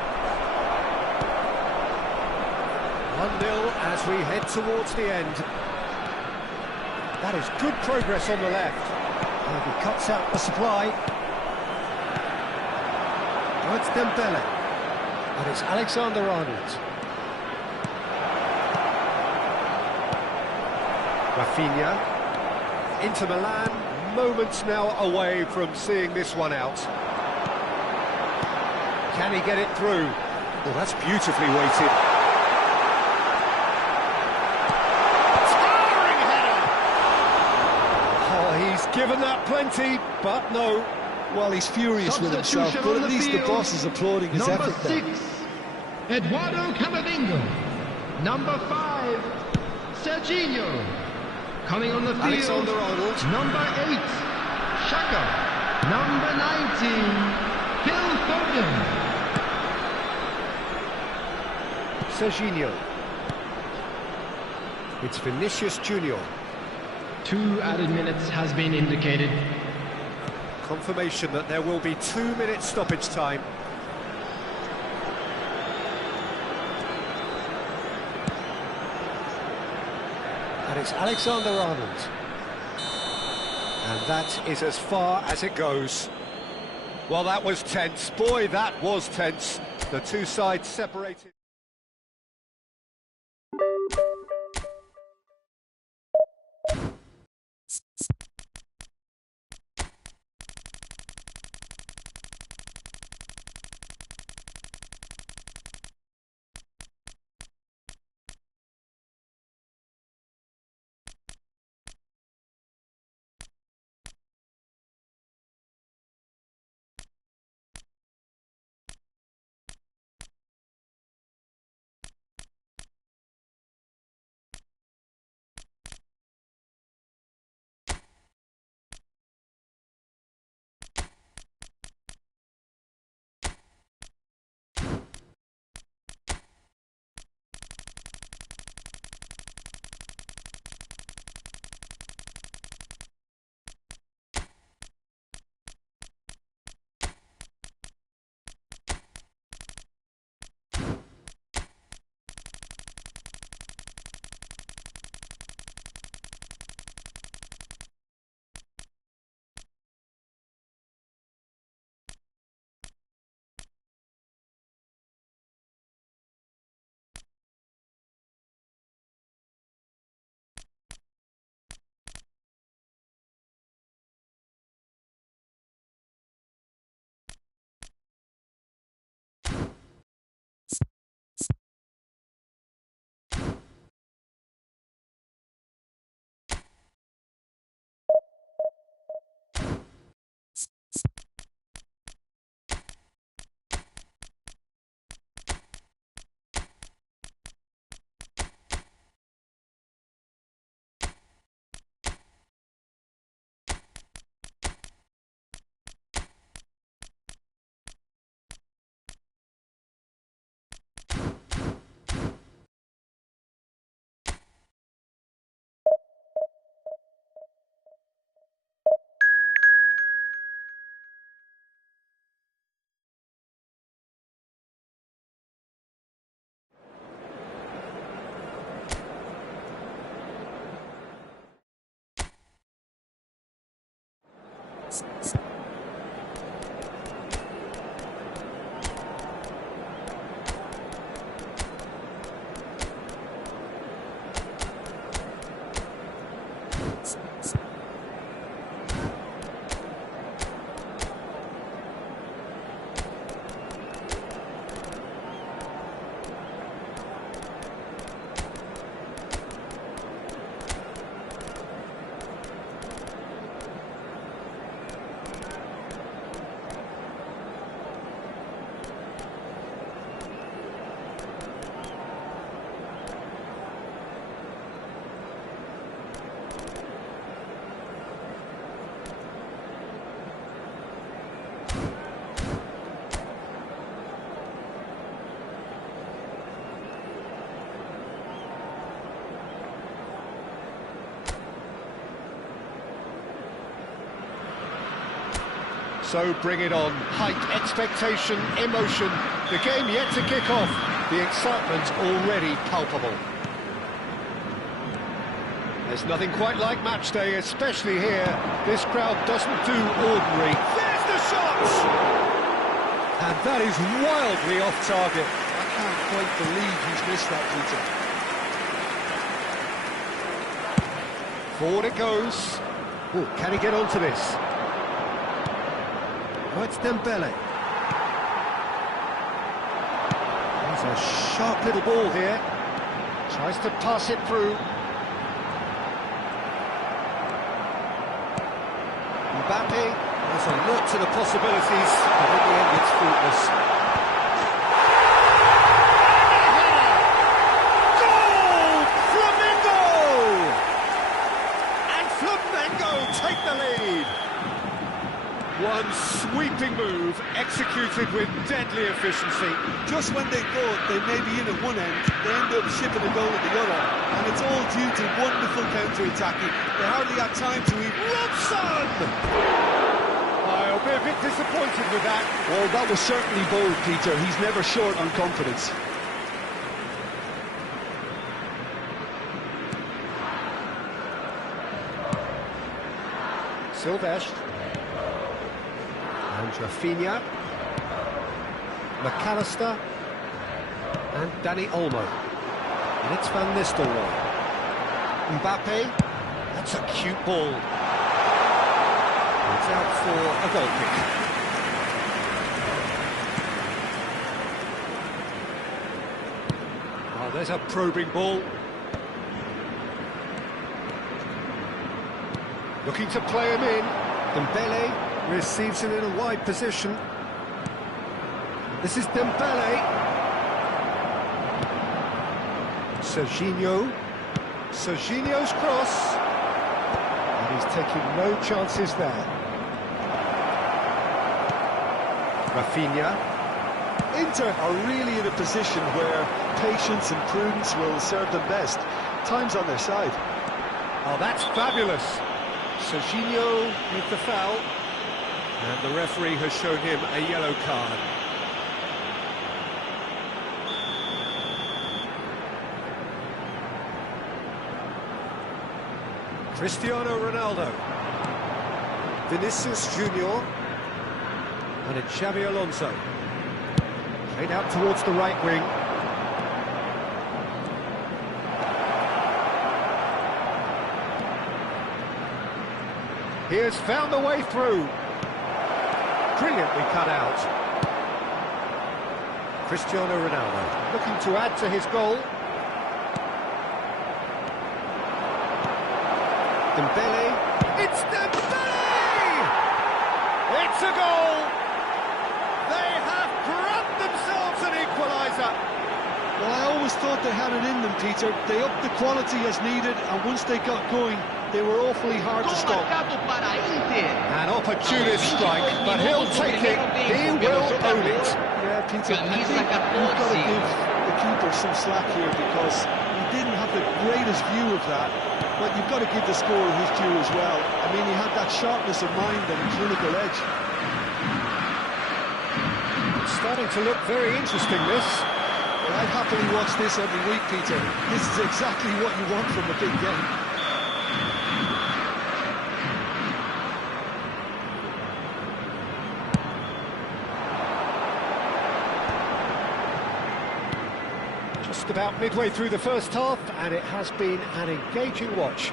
1-0 as we head towards the end. That is good progress on the left. And he cuts out the supply. Oh, it's Dembele. And it's Alexander-Arnold. Rafinha. Inter Milan, moments now away from seeing this one out. Can he get it through? Well, that's beautifully weighted. Towering header! Oh, he's given that plenty, but no. Well, he's furious with himself, but at least the boss is applauding his Number effort there. 6, Eduardo Camavinga. Number 5, Serginho. Coming on the field, Alexander-Arnold. Number 8, Xhaka. Number 19, Phil Foden. Serginho. It's Vinicius Junior. 2 added minutes has been indicated. Confirmation that there will be 2 minutes stoppage time. And it's Alexander-Arnold. And that is as far as it goes. Well, that was tense. Boy, that was tense. The two sides separated. So bring it on. Height, expectation, emotion. The game yet to kick off. The excitement's already palpable. There's nothing quite like match day, especially here. This crowd doesn't do ordinary. There's the shot! And that is wildly off target. I can't quite believe he's missed that, Peter. Forward it goes. Ooh, can he get onto this? Oh, it's Dembele. He's a sharp little ball here. Tries to pass it through. Mbappe has a look to the possibilities, but in the end it's fruitless. Goal! Flamengo! And Flamengo take the lead. One sweeping move, executed with deadly efficiency. Just when they thought they may be in at one end, they end up shipping a goal at the other. And it's all due to wonderful counter-attacking. They hardly had time to even... Robson! I'll be a bit disappointed with that. Well, that was certainly bold, Peter. He's never short on confidence. Silvestre. And Rafinha. McAllister. And Danny Olmo. And it's Van Nistelrooy. Mbappe. That's a cute ball. It's out for a goal kick. Oh, there's a probing ball. Looking to play him in. Dembele receives it in a wide position. This is Dembele. Serginho. Serginho's cross. And he's taking no chances there. Rafinha. Inter are really in a position where patience and prudence will serve them best. Time's on their side. Oh, that's fabulous. Serginho with the foul. And the referee has shown him a yellow card. Cristiano Ronaldo. Vinicius Junior. And it's Xabi Alonso. Played out towards the right wing. He has found the way through. Brilliantly cut out. Cristiano Ronaldo looking to add to his goal. Dembele. It's Dembele! It's a goal! They have grabbed themselves an equaliser. Well, I always thought they had it in them, Peter. They upped the quality as needed, and once they got going, they were awfully hard to stop. An opportunist strike, but he'll take it. He will own it. Yeah, Peter, I think you've got to give the keeper some slack here because he didn't have the greatest view of that. But you've got to give the scorer his due as well. I mean, he had that sharpness of mind and clinical edge. It's starting to look very interesting, this. Well, I'd happily watch this every week, Peter. This is exactly what you want from a big game. Just about midway through the first half, and it has been an engaging watch.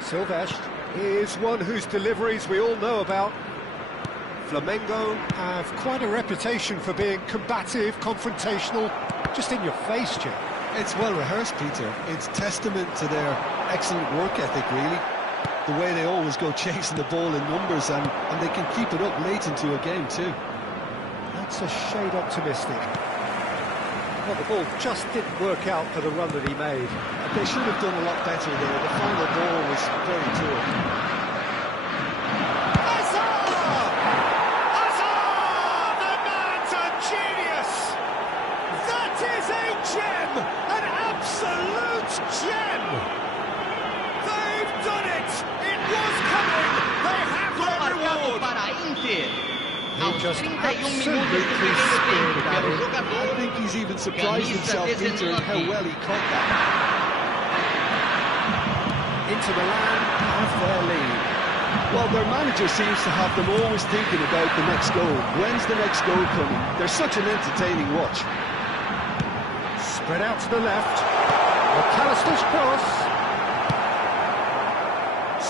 Silvestre is one whose deliveries we all know about. Flamengo have quite a reputation for being combative, confrontational, just in your face, Jim. It's well rehearsed, Peter. It's testament to their excellent work ethic, really. The way they always go chasing the ball in numbers, and they can keep it up late into a game too. That's a shade optimistic. Well, the ball just didn't work out for the run that he made. They should have done a lot better there. The final ball was very poor. The man's a genius! That is a gem! An absolute gem! They've done it! It was coming! They have their reward! He just absolutely speared at it. I think he's even surprised himself, Peter, in how well he caught that. Inter Milan have their lead. Well, their manager seems to have them always thinking about the next goal. When's the next goal coming? They're such an entertaining watch. Spread out to the left. McAllister's cross.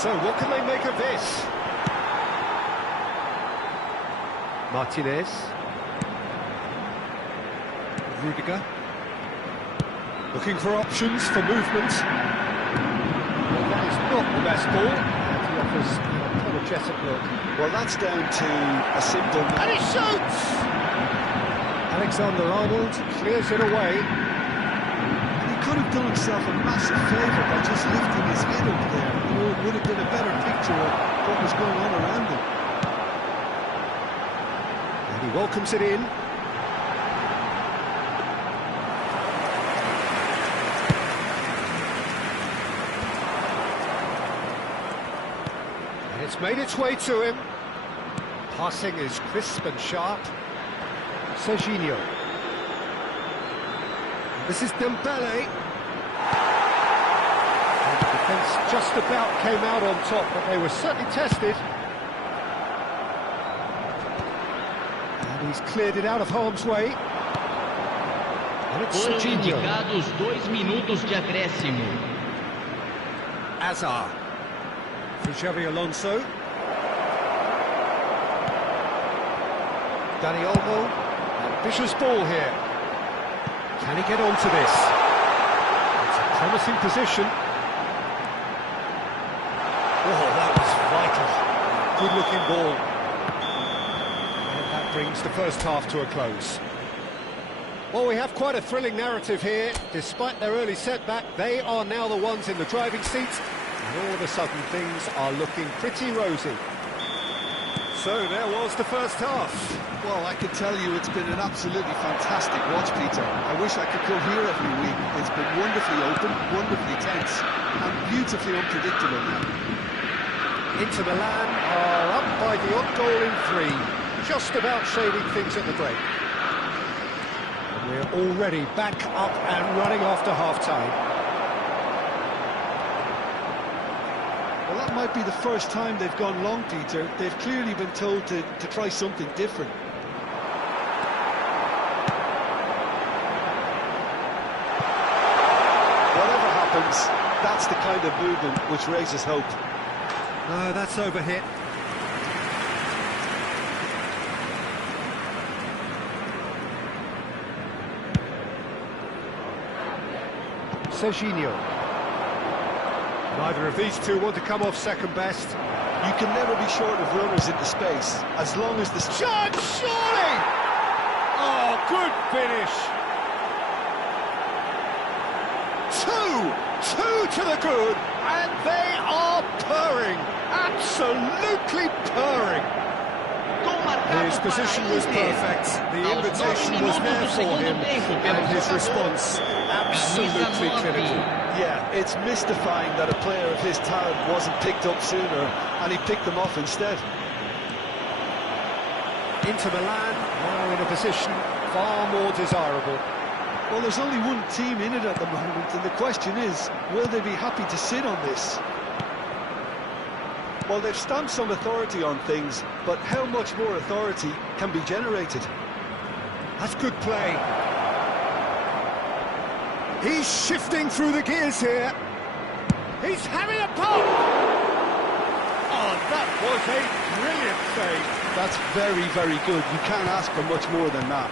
So what can they make of this? Martinez. Rudiger. Looking for options for movement. Well, that is not the best ball. And he offers an apologetic look. Well, that's down to a simple... And he shoots! Alexander-Arnold clears it away. And he could have done himself a massive favour by just lifting his head up there. You know, it would have been a better picture of what was going on around him. He welcomes it in. And it's made its way to him. Passing is crisp and sharp. Serginho. This is Dembele. And the defence just about came out on top, but they were certainly tested. He's cleared it out of harm's way. And it's Foram Serginho. indicados 2 minutos de acréscimo. Azar. For Xavi Alonso. Dani Olmo. Ambitious ball here. Can he get onto this? It's a promising position. Oh, that was vital. Good-looking ball. Brings the first half to a close. Well, we have quite a thrilling narrative here. Despite their early setback, they are now the ones in the driving seat, and all of a sudden things are looking pretty rosy. So there was the first half. Well, I can tell you it's been an absolutely fantastic watch, Peter. I wish I could come here every week. It's been wonderfully open, wonderfully tense, and beautifully unpredictable now. Inter Milan are up by the odd goal in 3. Just about shading things at the break. And we're already back up and running after half-time. Well, that might be the first time they've gone long, Peter. They've clearly been told to try something different. Whatever happens, that's the kind of movement which raises hope. No, that's overhit. Serginho. Neither of these two want to come off second best. You can never be short of runners into space, as long as the... Shot, surely! Oh, good finish! Two to the good, and they are purring, absolutely purring. His position was perfect, the invitation was there for him, and his response absolutely clinical. Yeah, it's mystifying that a player of his talent wasn't picked up sooner, and he picked them off instead. Inter Milan now in a position far more desirable. Well, there's only one team in it at the moment, and the question is, will they be happy to sit on this? Well, they've stamped some authority on things, but how much more authority can be generated? That's good play. He's shifting through the gears here. He's having a pop! Oh, that was a brilliant save. That's very, very good. You can't ask for much more than that.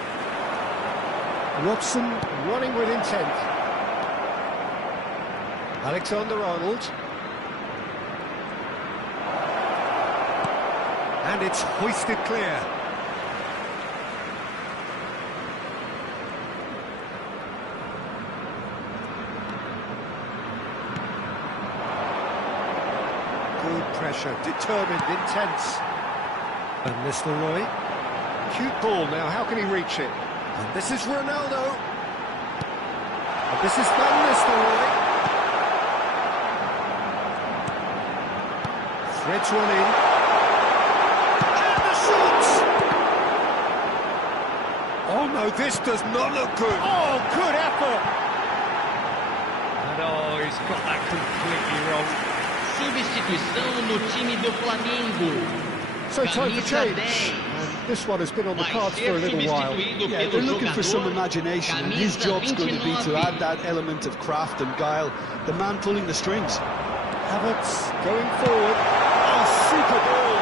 Robson running with intent. Alexander-Arnold. And it's hoisted clear. Good pressure, determined, intense. And Nistelrooy. Cute ball now, how can he reach it? And this is Ronaldo. And this is Van Nistelrooy. Threads one in. And the shot! Oh no, this does not look good. Oh, good effort! And oh, he's got that completely wrong. Substituição no time do Flamengo. So time for Camisa change. 10. And this one has been on the Vai cards ser for a little while. substituído Yeah, pelo they're looking for some jogador, imagination, and his camisa job's going to be to 29. add that element of craft and guile, the man pulling the strings. Havertz going forward. Oh, super ball!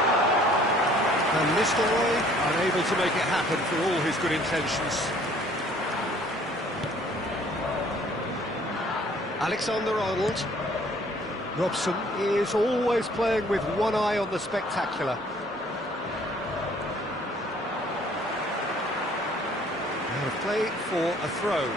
And Nistelrooy unable to make it happen for all his good intentions. Alexander-Arnold. Robson is always playing with one eye on the spectacular. Out of play for a throw.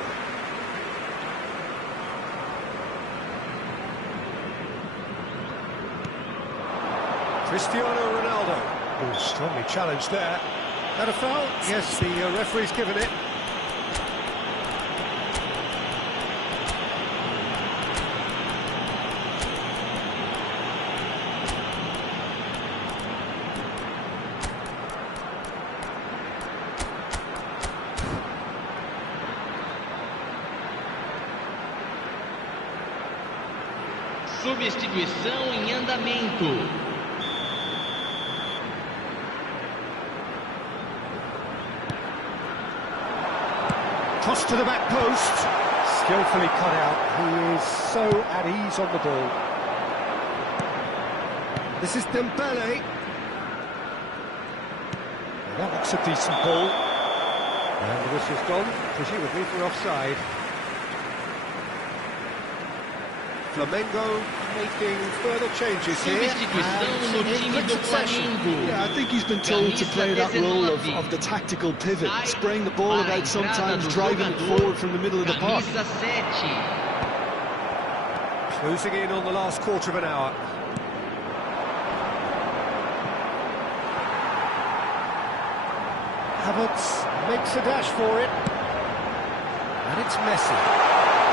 Cristiano Ronaldo. Oh, strongly challenged there. That a foul? Yes, the referee's given it. Substituição em andamento. Cross to the back post. Skillfully cut out. He is so at ease on the ball. This is Dembele. That looks a decent ball. And the whistle's gone, presumably for offside. Flamengo making further changes here. Substituição no And in time quick do succession. Flamengo. Yeah, I think he's been told to play that role of the tactical pivot, spraying the ball about, sometimes driving it forward from the middle of the park. Camisa 7. Closing in on the last quarter of an hour. Havertz makes a dash for it. And it's Messi.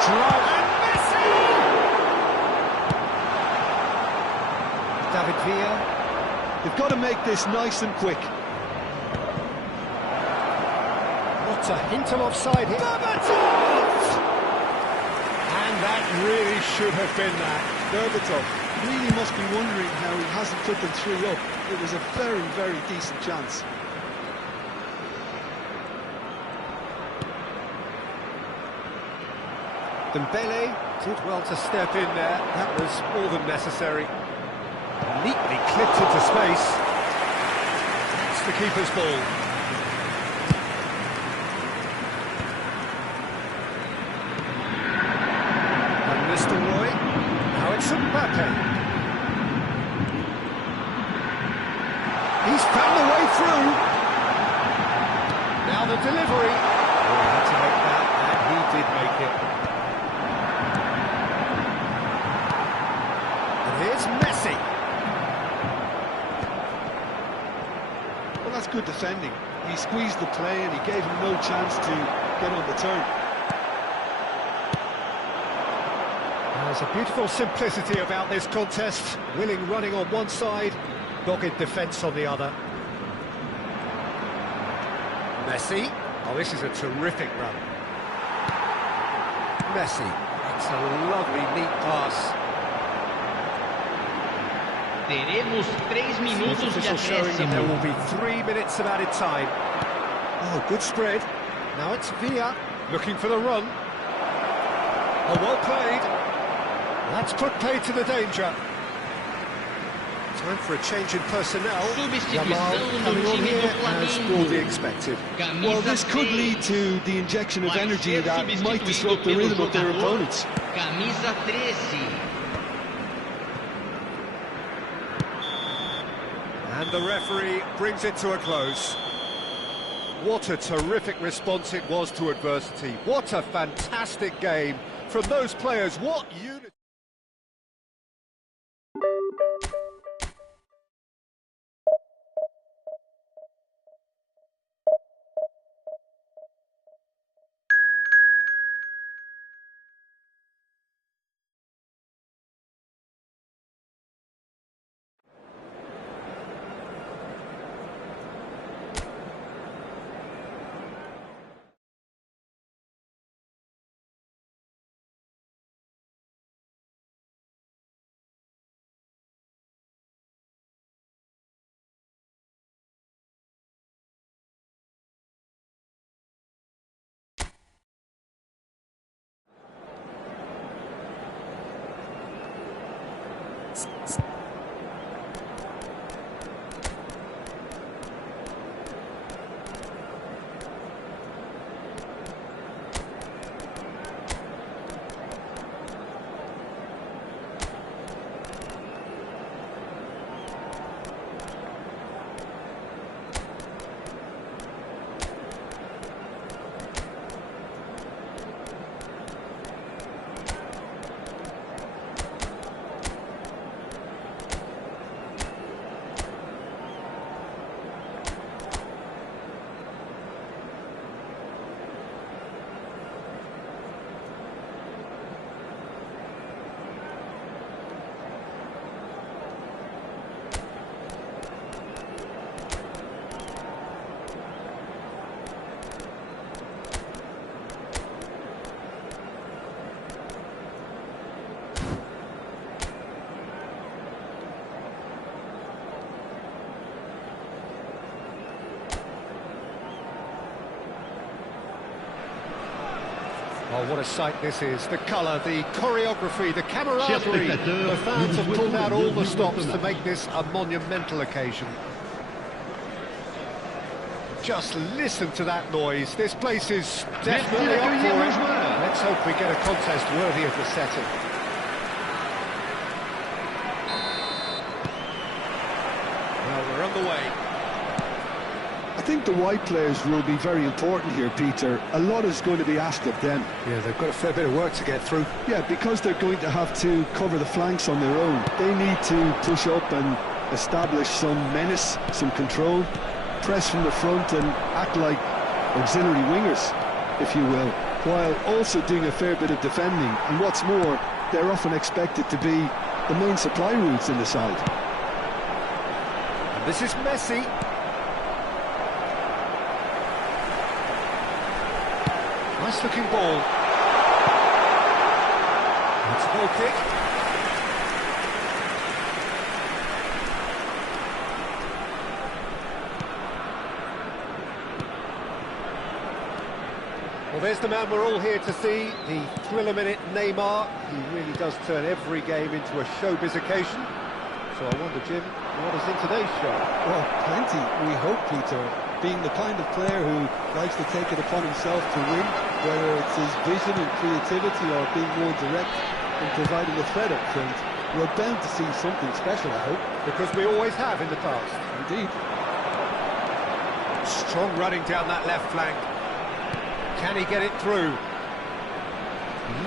Drive and Messi! David Villa. They've got to make this nice and quick. Not a hint of offside here. Berbatov! And that really should have been that. Berbatov really must be wondering how he hasn't put them 3 up. It was a very, very decent chance. Dembele did well to step in there. That was more than necessary. Neatly clipped into space. That's the keeper's ball. And Nistelrooy. Now it's Mbappe. He's found a way through. Now the delivery. Oh, he had to make that, and he did make it. And here's Messi. Well, that's good defending. He squeezed the play and he gave him no chance to get on the turn. There's a beautiful simplicity about this contest. Willing running on one side, dogged defence on the other. Messi. Oh, this is a terrific run. Messi. It's a lovely, neat pass. Teremos 3 minutos de Official showing that there acréscimo. will be 3 minutes of added time. Oh, good spread. Now it's Villa looking for the run. Oh, well played. That's put paid to the danger. Time for a change in personnel. Substituição coming no on time here do as broadly Flamengo. expected. Well, Camisa this could 6. lead to the injection of Vai energy ser that might substituído disrupt the pelo rhythm of their jogador, opponents. Camisa 13. And the referee brings it to a close. What a terrific response it was to adversity. What a fantastic game from those players. What unity. Oh, what a sight this is. The colour, the choreography, the camaraderie. The fans have pulled out all the stops to make this a monumental occasion. Just listen to that noise. This place is definitely up for it. Let's hope we get a contest worthy of the setting. Well, we're underway. I think the wide players will be very important here, Peter. A lot is going to be asked of them. Yeah, they've got a fair bit of work to get through. Yeah, because they're going to have to cover the flanks on their own. They need to push up and establish some menace, some control, press from the front and act like auxiliary wingers, if you will, while also doing a fair bit of defending. And what's more, they're often expected to be the main supply routes in the side. And this is Messi. Nice looking ball. That's a goal kick. Well, there's the man we're all here to see, the thriller-minute Neymar. He really does turn every game into a showbiz occasion. So I wonder, Jim, what is in today's show? Well, plenty, we hope, Peter. Being the kind of player who likes to take it upon himself to win, whether it's his vision and creativity or being more direct in providing a threat up front, we're bound to see something special, I hope. Because we always have in the past. Indeed. Strong running down that left flank. Can he get it through?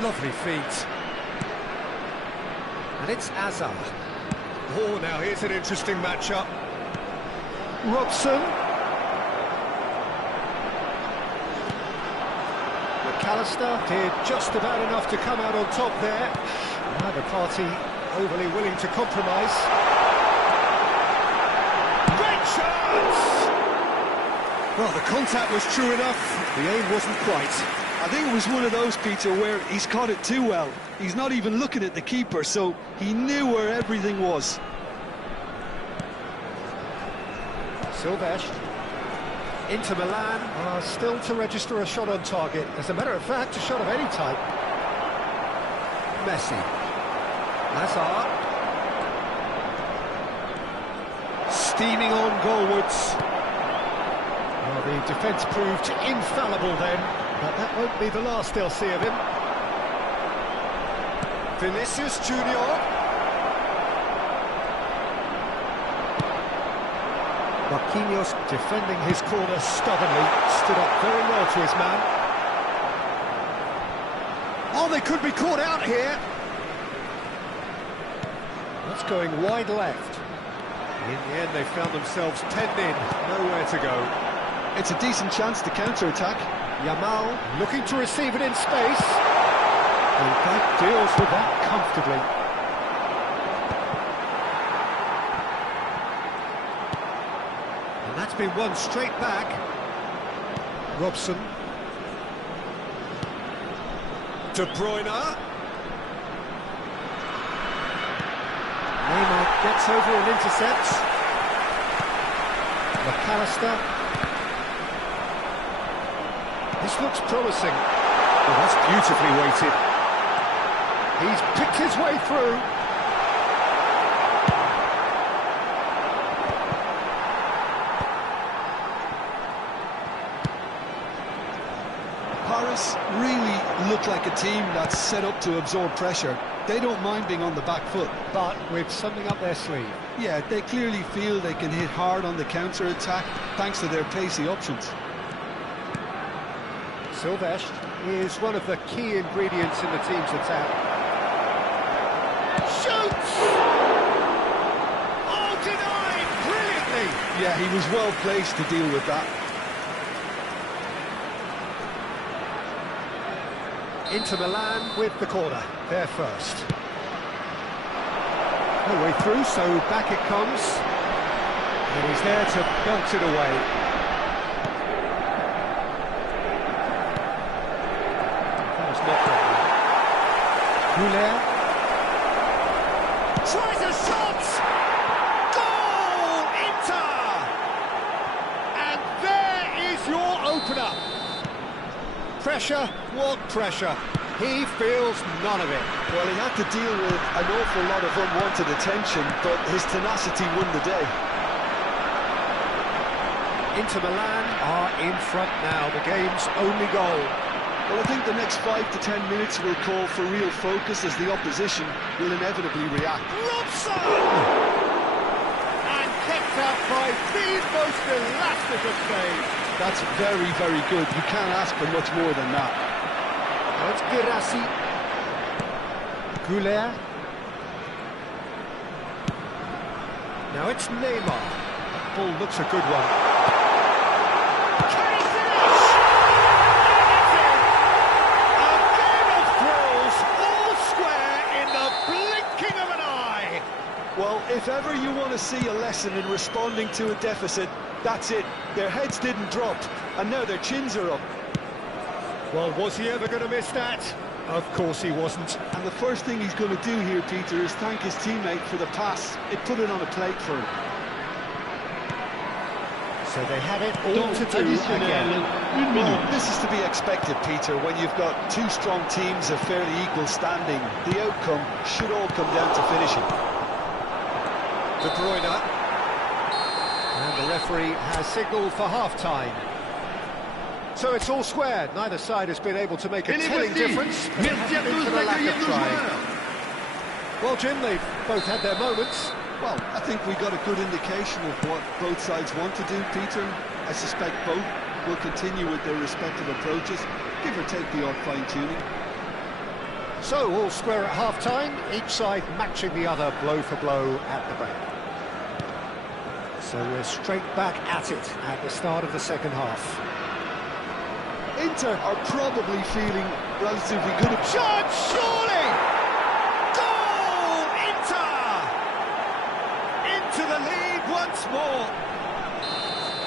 Lovely feet. And it's Azar. Oh, now here's an interesting matchup. Robson. McAllister did just about enough to come out on top there. Neither party overly willing to compromise. Great chance! Well, the contact was true enough, the aim wasn't quite. I think it was one of those, Peter, where he's caught it too well. He's not even looking at the keeper, so he knew where everything was. Silvestre. Inter Milan are still to register a shot on target. As a matter of fact, a shot of any type. Messi. Hazard. Steaming on goalwards. Well, the defence proved infallible then, but that won't be the last they'll see of him. Vinicius Junior. Marquinhos defending his corner stubbornly, stood up very well to his man. Oh, they could be caught out here. That's going wide left. In the end, they found themselves penned in, nowhere to go. It's a decent chance to counter-attack. Yamal looking to receive it in space. And deals with that comfortably. And that's been won straight back. Robson. De Bruyne. Neymar gets over and intercepts. McAllister. This looks promising. Oh, that's beautifully weighted. He's picked his way through. Paris really look like a team that's set up to absorb pressure. They don't mind being on the back foot. But with something up their sleeve. Yeah, they clearly feel they can hit hard on the counter-attack thanks to their pacey options. Silvestre is one of the key ingredients in the team's attack. Shoots! Oh, denied brilliantly! Yeah, he was well placed to deal with that. Inter Milan with the corner, they're first. No way through, so back it comes. And he's there to belt it away. That was not good. Goulet. Tries a shot! Goal! Inter! And there is your opener. Pressure, what pressure? He feels none of it. Well, he had to deal with an awful lot of unwanted attention, but his tenacity won the day. Inter Milan are in front now, the game's only goal. Well, I think the next 5 to 10 minutes will call for real focus as the opposition will inevitably react. Robson! And kept out by the most elastic of saves. That's very, very good. You can't ask for much more than that. Now it's Girassi. Goulet. Now it's Neymar. That ball looks a good one. Can he finish? A game of thrills, all square in the blinking of an eye. Well, if ever you want to see a lesson in responding to a deficit, that's it. Their heads didn't drop, and now their chins are up. Well, was he ever going to miss that? Of course he wasn't. And the first thing he's going to do here, Peter, is thank his teammate for the pass. It put it on a plate for him. So they had it all to do again. Well, this is to be expected, Peter, when you've got two strong teams of fairly equal standing. The outcome should all come down to finishing. De Bruyne. And the referee has signalled for half-time. So it's all square. Neither side has been able to make a telling difference. Merci à tous d'accueillir nos joueurs. Well, Jim, they've both had their moments. Well, I think we got a good indication of what both sides want to do, Peter. I suspect both will continue with their respective approaches, give or take the odd fine-tuning. So, all square at half-time, each side matching the other blow for blow at the break. So we're straight back at it at the start of the second half. Inter are probably feeling relatively good. Shot, surely! Goal! Inter! Into the lead once more.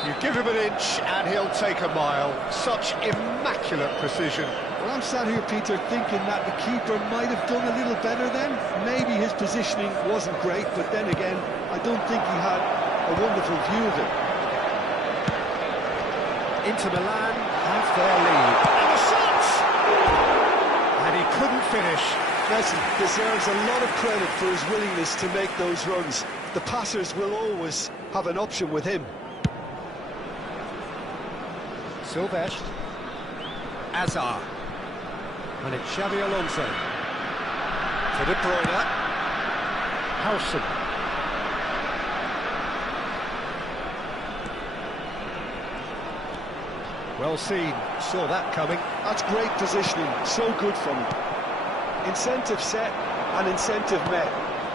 You give him an inch and he'll take a mile. Such immaculate precision. Well, I'm sat here, Peter, thinking that the keeper might have done a little better then. Maybe his positioning wasn't great, but then again, I don't think he had a wonderful view of it. Inter Milan have their lead. And the shot! And he couldn't finish. Messi deserves a lot of credit for his willingness to make those runs. The passers will always have an option with him. Silvestre. Azar. And it's Xavi Alonso. To De Bruyne. Howson. Well seen, saw that coming. That's great positioning, so good from him. Incentive set and incentive met.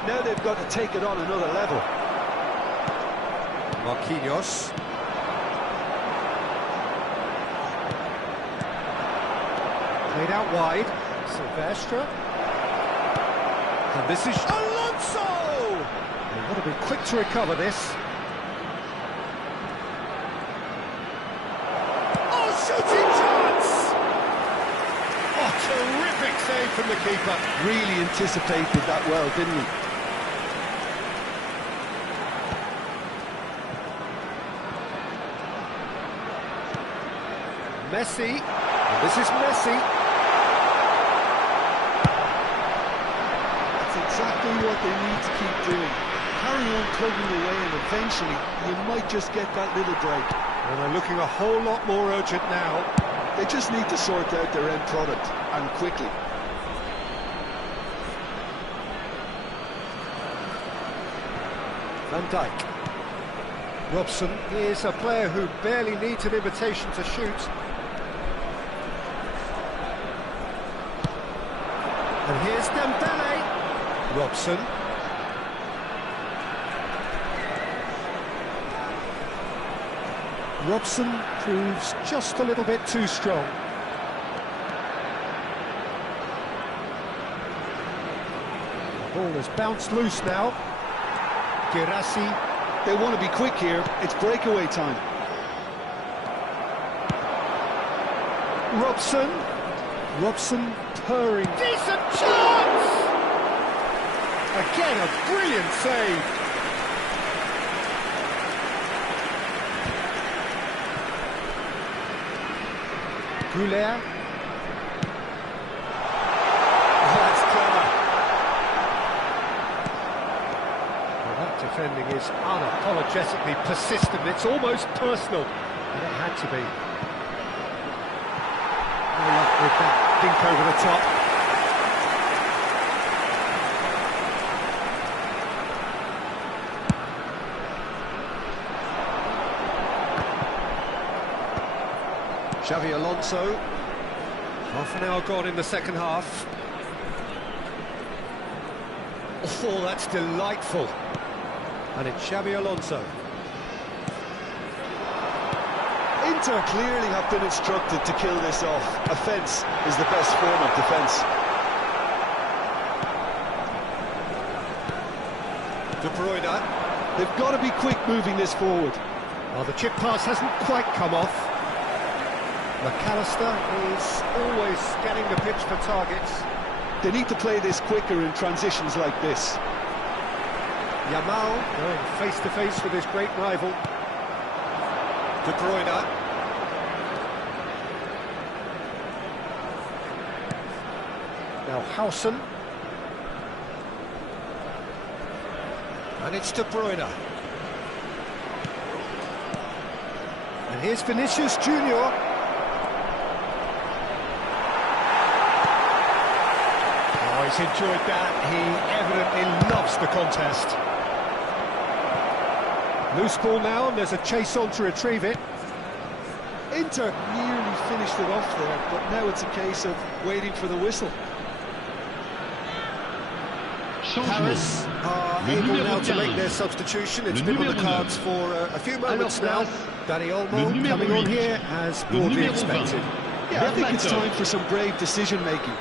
Now they've got to take it on another level. Marquinhos. Played out wide. Silvestre. And this is Alonso! They've got to be quick to recover this. Shooting chance! Oh, terrific save from the keeper. Really anticipated that well, didn't he? Messi. And this is Messi. That's exactly what they need to keep doing. Carry on plugging away and eventually you might just get that little break. And they're looking a whole lot more urgent now. They just need to sort out their end product, and quickly. Van Dijk. Robson is a player who barely needs an invitation to shoot. And here's Dembele. Robson. Robson proves just a little bit too strong. The ball has bounced loose now. Girassi. They want to be quick here. It's breakaway time. Robson. Robson purring. Decent chance! Again, a brilliant save. Goulet. Oh, that's clever. Well, that defending is unapologetically persistent. It's almost personal. And it had to be. No luck with that dink over the top. Xavi Alonso. Half an hour gone in the second half. Oh, that's delightful. And it's Xavi Alonso. Inter clearly have been instructed to kill this off. Offence is the best form of defence. De Bruyne. They've got to be quick moving this forward. Well, the chip pass hasn't quite come off. McAllister is always scanning the pitch for targets. They need to play this quicker in transitions like this. Yamal going face-to-face with his great rival. De Bruyne. Now Howson. And it's De Bruyne. And here's Vinicius Junior. Oh, he's enjoyed that. He evidently loves the contest. Loose ball now, and there's a chase on to retrieve it. Inter nearly finished it off there, but now it's a case of waiting for the whistle. Paris are able now to make their substitution. It's been on the cards for a few moments now. Dani Olmo coming on here as broadly expected. Yeah, I think it's time for some brave decision-making.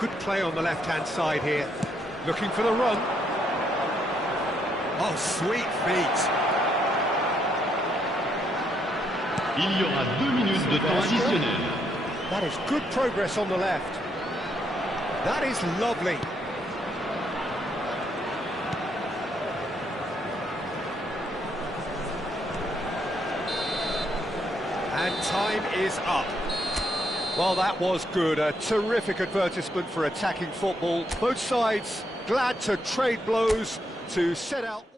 Good play on the left-hand side here. Looking for the run. Oh, sweet feet. Il y aura 2 minutes de temps additionnel. That is good progress on the left. That is lovely. And time is up. Well, that was good. A terrific advertisement for attacking football. Both sides glad to trade blows to set out.